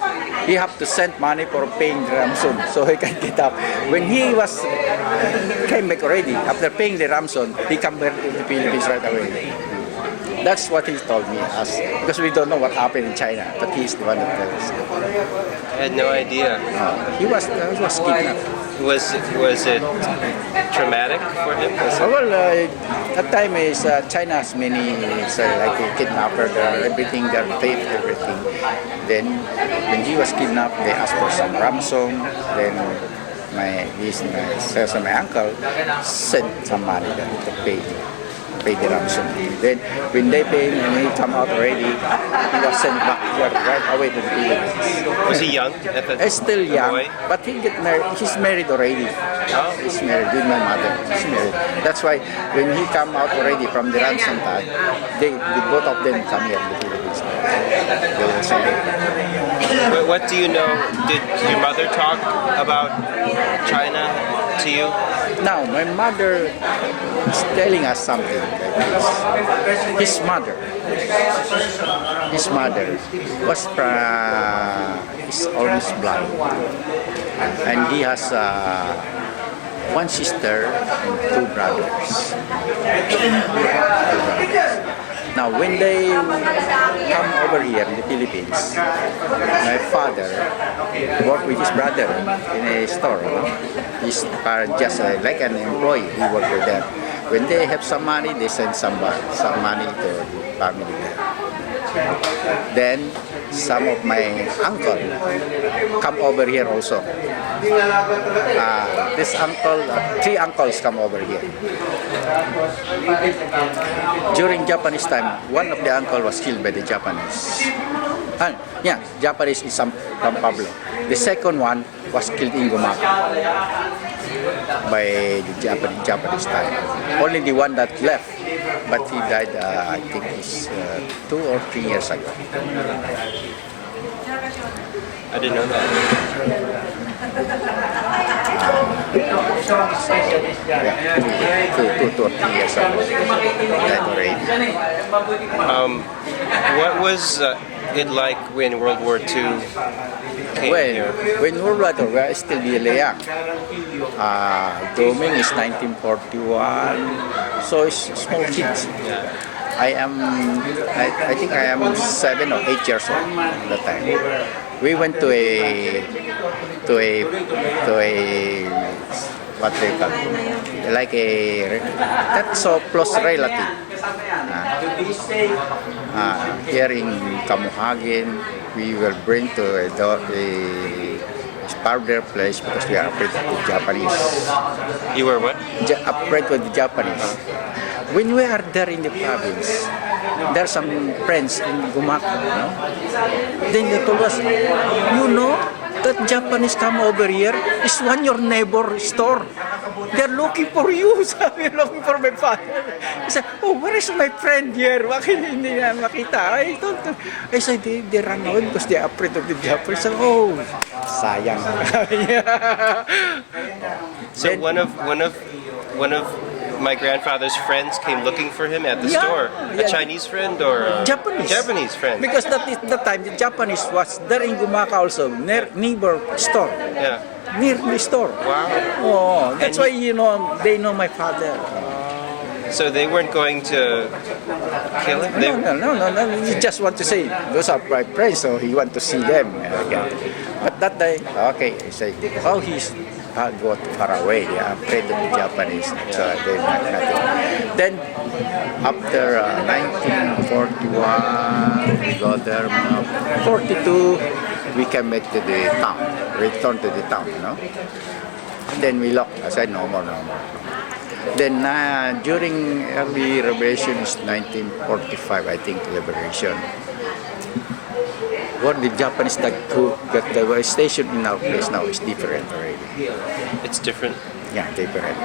He have to send money for paying the ransom so he can get up. When he came back already, after paying the ransom, he come back to the Philippines right away. That's what he told me, because we don't know what happened in China, but he's the one that tells. I had no idea. He was kidnapped. Was it traumatic for him? That time is China has many like a kidnapper, everything, their thief, everything. Then when he was kidnapped, they asked for some ransom. Then my uncle sent some money to pay the ransom. Then when they pay him and he come out already, he was sent back here right away to the Philippines. Was he young at the He's still young, boy? but he get married. He's married already. Oh. He's married with my mother. He's married. That's why when he come out already from the ransom time, they both of them come here in the Philippines. They will say, What do you know? Did your mother talk about China to you? now my mother is telling us something like this. His mother was is almost blind, and he has one sister and two brothers. Now, when they come over here in the Philippines, my father worked with his brother in a store. He's just like an employee. He worked with them. When they have some money, they send some money to the family there. Then some of my uncle come over here also. This uncle, three uncles come over here. During Japanese time, one of the uncle was killed by the Japanese. Japanese is San Pablo. The second one was killed in Gumaca by the Japanese time. Only the one that left, but he died, I think it's 2 or 3 years ago. I didn't know that. Yeah, 2 or 3 years ago. Died already. What was it like when World War II came here? When World War II, we are still really young. Grooming is 1941, so it's small kids. I think I am 7 or 8 years old at that time. We went to a what they call it, like a that's so close relative. Here in Kamuhagen, we will bring to a powder place because we are afraid of the Japanese. You were what? Afraid of the Japanese. When we are there in the province, there are some friends in Gumaca, Then they told us, that Japanese come over here is your neighbor store. They're looking for you. Sabi, looking for my father. I said, where is my friend here? Bakit hindi na makita? I said, they run away because they are afraid of the Japanese. I said, sayang. So then, one of my grandfather's friends came looking for him at the store. A Chinese friend or a Japanese friend? Because that is the time the Japanese was there in Gumaca also, near neighbor store. Yeah. Near the store. Wow. That's why they know my father. So they weren't going to kill him? No. He just want to say those are my friends, so he want to see them again. But that day, okay, he said, he's go far away. They are afraid of the Japanese. So they're not. Then after 1941, we go there. 42, we came back to the town. Return to the town, And then we locked. I said no more. Then during early liberation is 1945, I think, liberation. What the Japanese that got the station in our place now is different already. It's different? Yeah, different.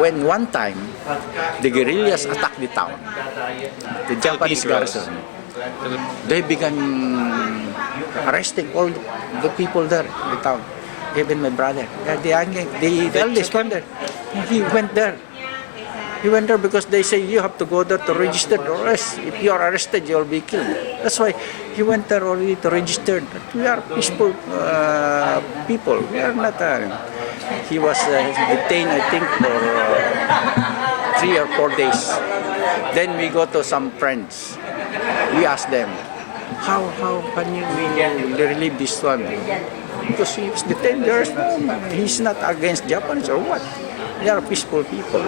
When one time the guerrillas attacked the town, the Japanese garrison, they began arresting all the people there in the town. Even my brother, the eldest one there, he went there. He went there because they say you have to go there to register, or else if you are arrested, you'll be killed. That's why he went there already to register. We are peaceful people. We are not. He was detained, I think, for 3 or 4 days. Then we go to some friends. We ask them, how can you relieve this one? Because he was detained. He's not against Japanese or what? They are peaceful people.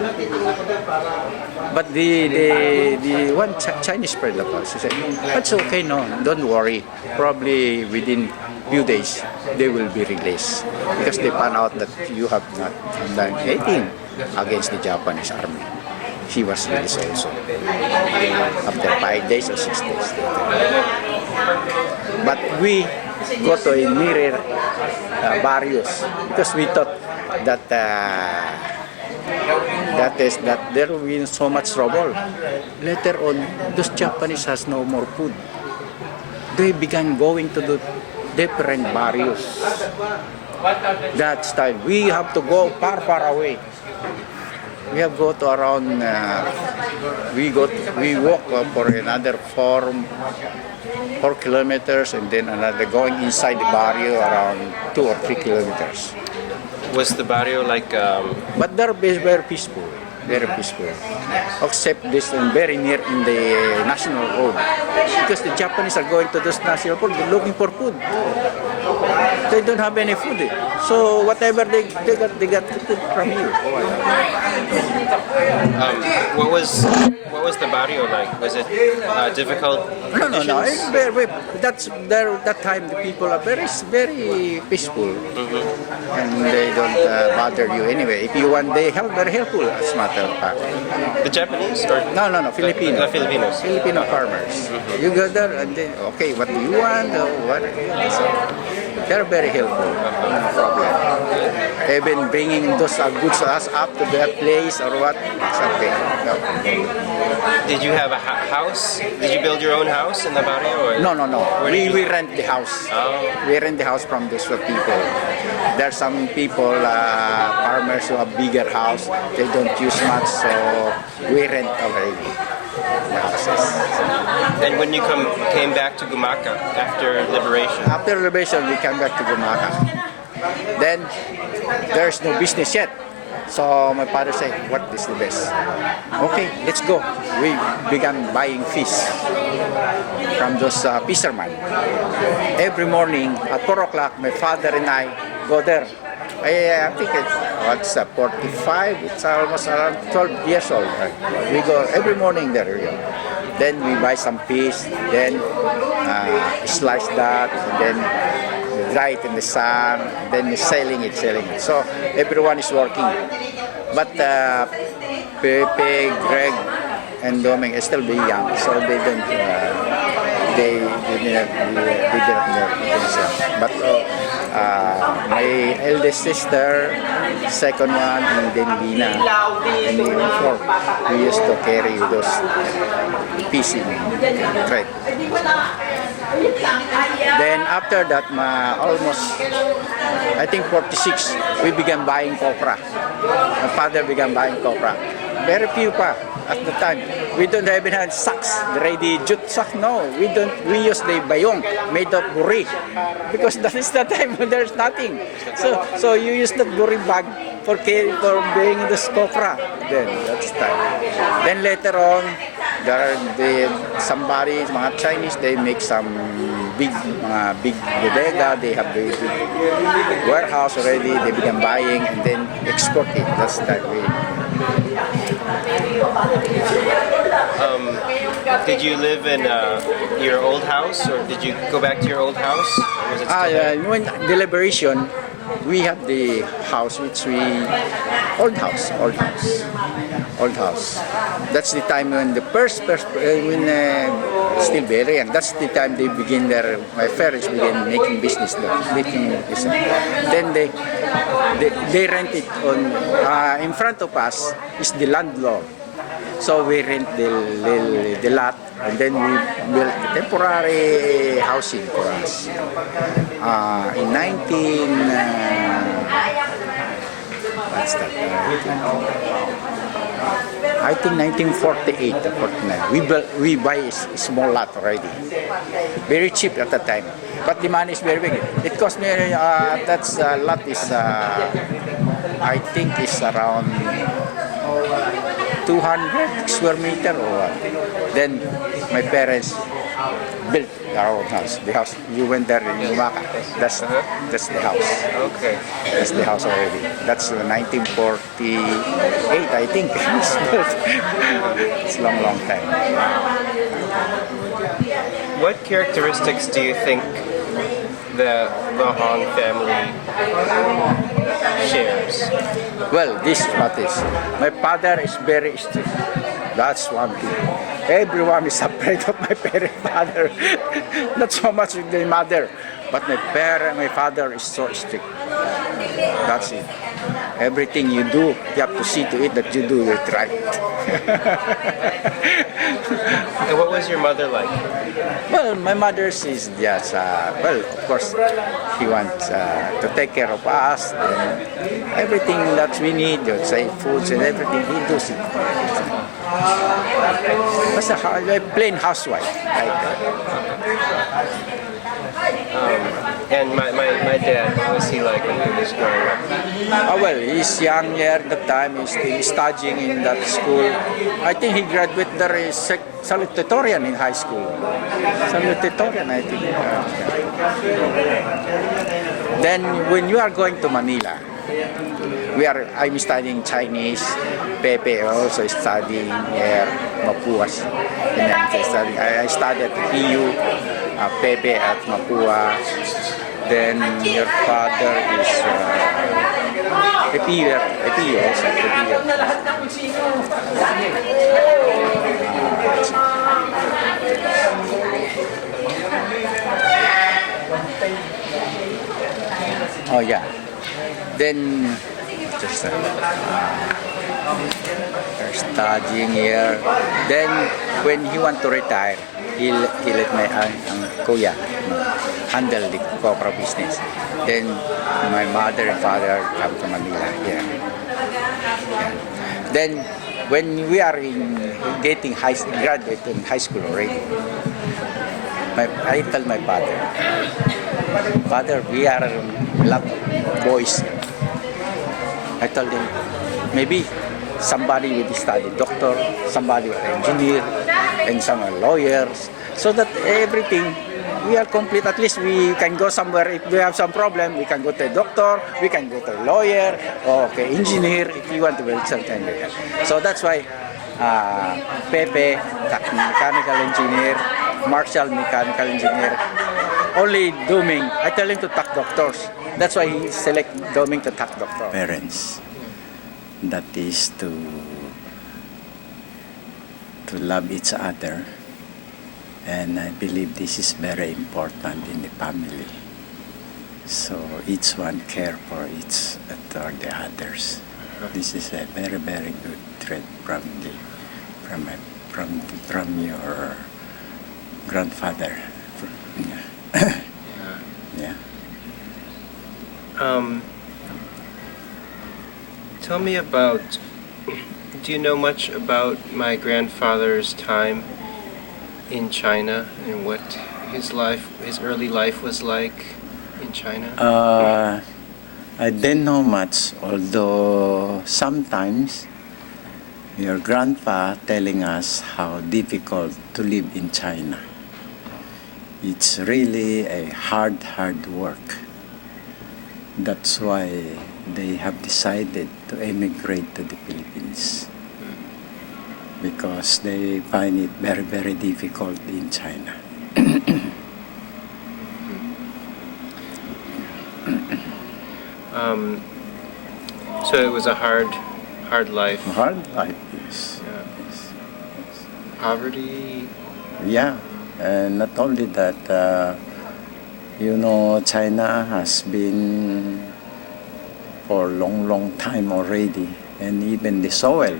But the one Chinese friend of us, he said, "It's okay, no, don't worry. Probably within few days they will be released because they found out that you have not done anything against the Japanese army." He was released also after 5 days or 6 days later. But we go to a mirror barrios because we thought that that there will be so much trouble. Later on, those Japanese has no more food. They began going to the different barrios. That time we have to go far away. We have go to around. We walk for another 4 kilometers, and then another going inside the barrio around 2 or 3 kilometers. Was the barrio like? But they're very peaceful, very peaceful. Except this one very near in the national road, because the Japanese are going to this national road looking for food. They don't have any food, so whatever they got food from you. What was the barrio like? Was it difficult? No. conditions? That's there. That time the people are very peaceful, and they don't bother you anyway. If you want, they help. Very helpful, as a matter of fact. The Japanese or No, Filipino. The Filipinos. Filipino farmers. You go there and then, okay, what do you want? Or what? So, they're very helpful. No problem. Even bringing those goods us up to their place or what? It's okay. No. Did you have a house? Did you build your own house in the barrio? Or? No. Where did We you- rent the house. Oh. We rent the house from these people. There are some people, farmers who have bigger house. They don't use much, so we rent already the houses. And when you came back to Gumaca after liberation, After liberation, we came back to Gumaca. Then there's no business yet. So my father said, what is the best? Okay, let's go. We began buying fish from those fishermen. Every morning at 4 o'clock, my father and I go there. I think it's 45, it's almost around 12 years old. Right? We go every morning there. Then we buy some fish, then slice that, and then dry it in the sun, then selling it. So everyone is working. But Pepe, Greg, and Doming is still very young, so they don't. They didn't know themselves. But my eldest sister, second one, and then Lina, and even fourth, we used to carry those fish in crate. Then after that, almost, I think 46, we began buying copra. My father began buying copra. Very few pa at the time. We don't even have sacks, ready jute sack. No, we don't. We use the bayong made of buri because that is the time when there's nothing. So you use that buri bag for buying the copra. Then that's time. Then later on, there are somebody, mga Chinese, they make some big bodega. They have the big warehouse already. They began buying and then export it. That's that way. did you live in your old house, or did you go back to your old house? Or was it still there? When the liberation, we have the house which old house. That's the time when the first when still very young. That's the time they begin my parents began making business there, making business. Then they rent it on, in front of us is the landlord. So we rent the lot, and then we built temporary housing for us. In 19, what's that? I think 1948 or 49. We buy a small lot already, very cheap at the time. But the money is very big. It cost me that's lot is I think is around 200 square meter or what. Then my parents built our own house. The house you went there in Gumaca. That's the house. Okay. That's the house already. That's 1948, I think. It's a long time. What characteristics do you think the Hong family shares? Well, this is what is. My father is very strict. That's one thing. Everyone is afraid of my father. Not so much with the mother, but my father is so strict. That's it. Everything you do, you have to see to it that you do it right. And what was your mother like? Well, my mother is just, well, of course, she wants to take care of us and everything that we need, say foods and everything, he does it. That's a plain housewife. And my dad, what was he like when he was growing up? Well, he's young here at the time. He's still studying in that school. I think he graduated there is salutatorian in high school. Salutatorian, I think. Then when you are going to Manila, I'm studying Chinese. Pepe also is studying here, Mapua. And I studied at PU, Pepe at Mapua. Then your father is PU also. Oh yeah. Then just they're studying here. Then when he want to retire, he let my kuya handle the copra business. Then my mother and father come to Manila here. Yeah. Then when we are graduate in high school already, I tell my father, we are a lot of boys. I told him, maybe somebody will study doctor, somebody will engineer, and some are lawyers, so that everything, we are complete. At least we can go somewhere. If we have some problem, we can go to a doctor, we can go to a lawyer, or engineer, if you want to build something like that. So that's why Pepe, mechanical engineer, Marshall, mechanical engineer, only Doming, I tell him to tack doctors. That's why he select Doming to tack doctor. Parents, that is to love each other, and I believe this is very important in the family. So each one care for the others. This is a very, very good trait from your grandfather. Yeah. Tell me about, do you know much about my grandfather's time in China and what his early life was like in China? I didn't know much, although sometimes your grandpa telling us how difficult to live in China. It's really a hard work. That's why they have decided to emigrate to the Philippines, because they find it very, very difficult in China. So it was a hard life. Hard life, yes. Poverty. Yeah. And not only that, China has been for a long time already, and even the soil,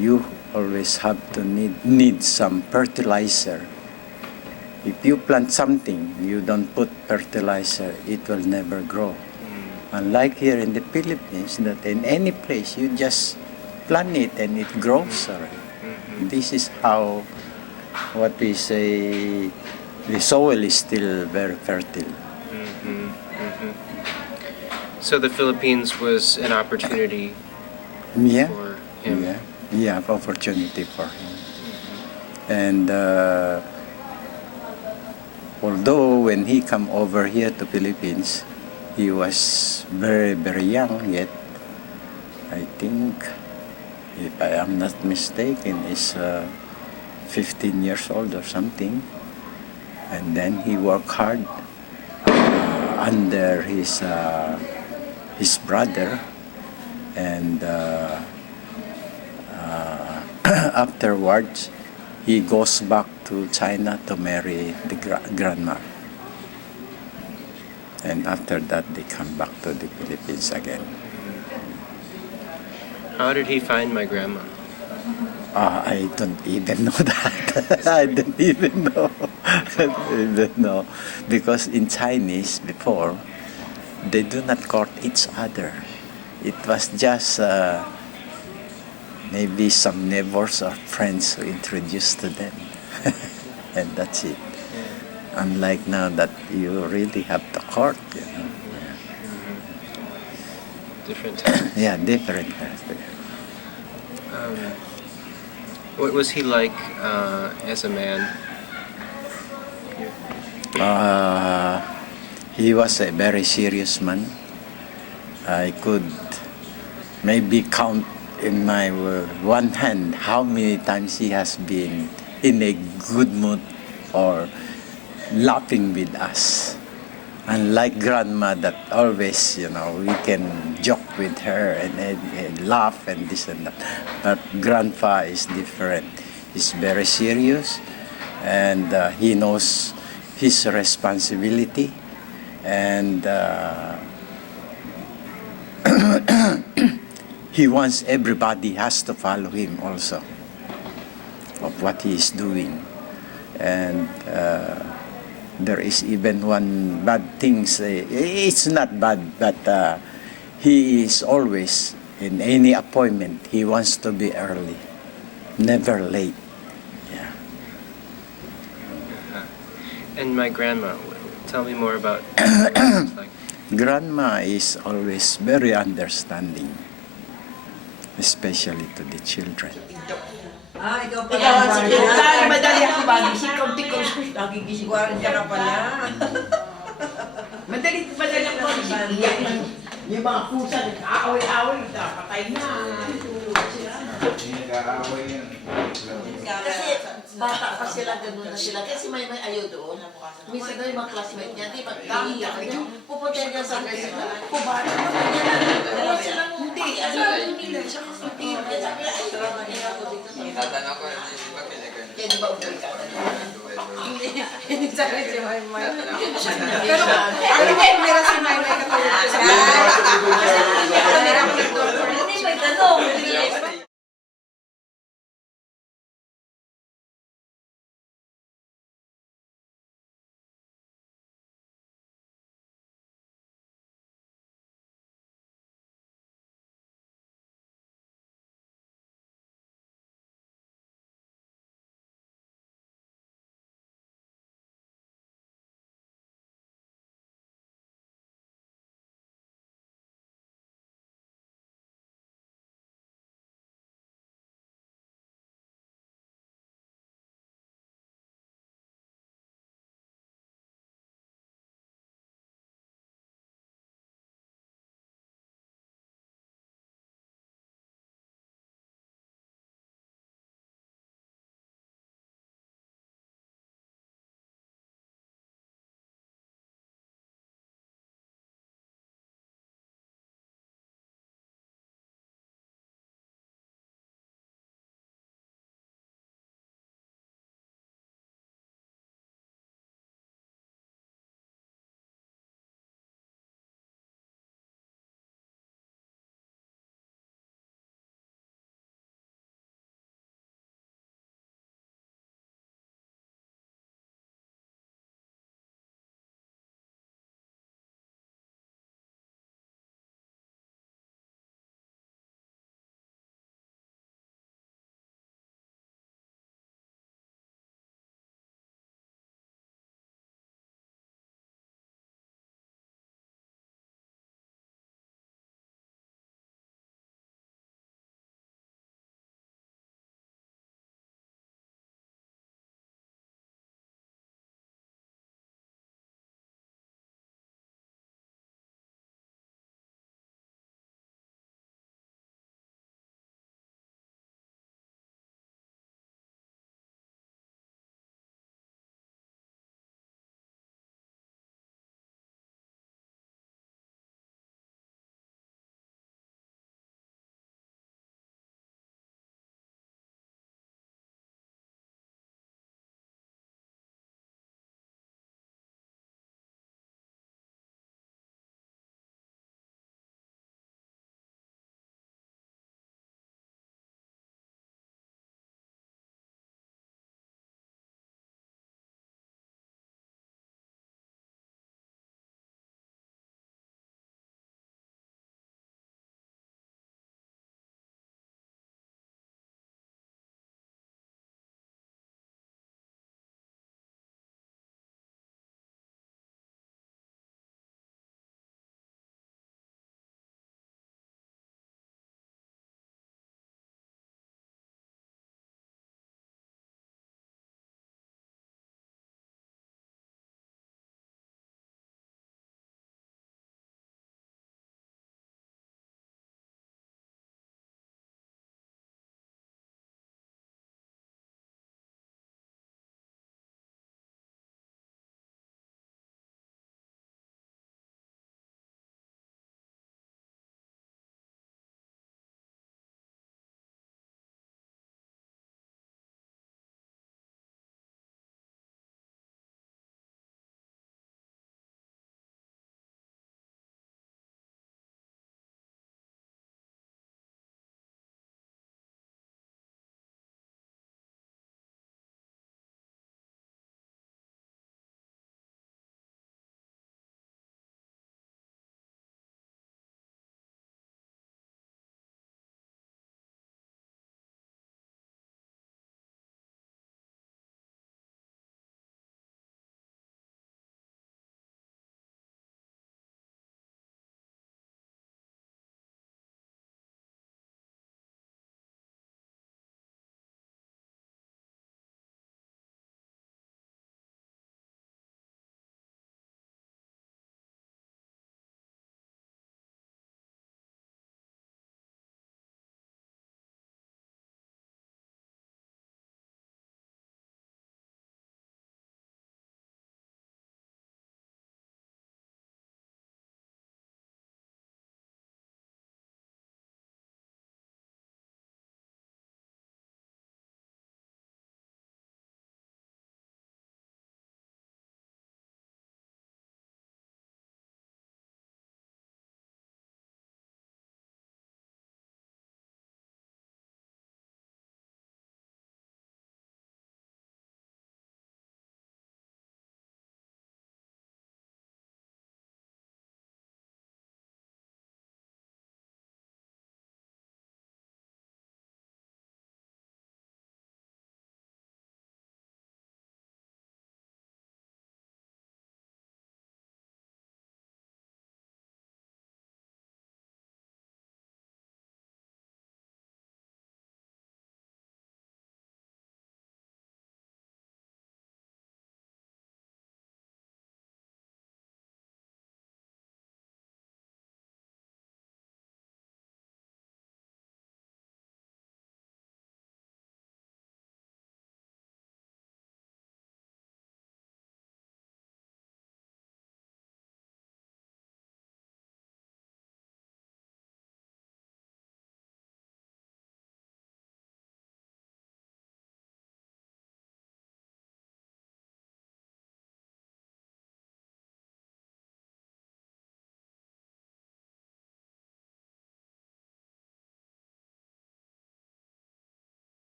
you always have to need some fertilizer. If you plant something, you don't put fertilizer, it will never grow. Unlike here in the Philippines, that in any place you just plant it and it grows already. This is how, what we say, the soil is still very fertile. So the Philippines was an opportunity Yeah, for him. yeah, opportunity for him. And although when he come over here to Philippines, he was very young yet. I think, if I am not mistaken, is 15 years old or something. And then he worked hard under his brother, and afterwards he goes back to China to marry the grandma. And after that they come back to the Philippines again. How did he find my grandma? I don't even know that. I don't even know. I don't even know. Because in Chinese before, they do not court each other. It was just maybe some neighbors or friends who introduced to them. And that's it. Unlike now that you really have to court, Different times. Yeah, different. What was he like as a man? He was a very serious man. I could maybe count in my one hand how many times he has been in a good mood or laughing with us. Unlike grandma that always, we can joke with her and laugh and this and that. But grandpa is different. He's very serious, and he knows his responsibility, and he wants everybody has to follow him also of what he is doing. And there is even one bad thing. It's not bad, but he is always in any appointment. He wants to be early, never late. Yeah. And my grandma. Tell me more about. Grandma is always very understanding, especially to the children. Ikaw ang secretary, madali ako magising. Kaunti-kaunti, nagigising. Guwaran ka na pala. Madali ako magising. Yung mga pusa, nag-aaway-aaway, patay na. Nag-aaway yan. Kasi bata pa sila, ganun na sila. Kasi may ayaw doon. Minsan daw yung mga classmate niya, di ba? Iiyak niya. Pupunta niya sa kasi, pumara. Hindi, ano nila siya. Hindi, sabi niya, ay, sarama niya ako dito. Tatanong ko, hindi ba pinagano? Kaya di ba upoy ka? Hindi sabi si Maymay. Pero, ano ba yung meron si Maymay katulad ko sa mga? Ano nila ako nag-doctor? Hindi, may tanong.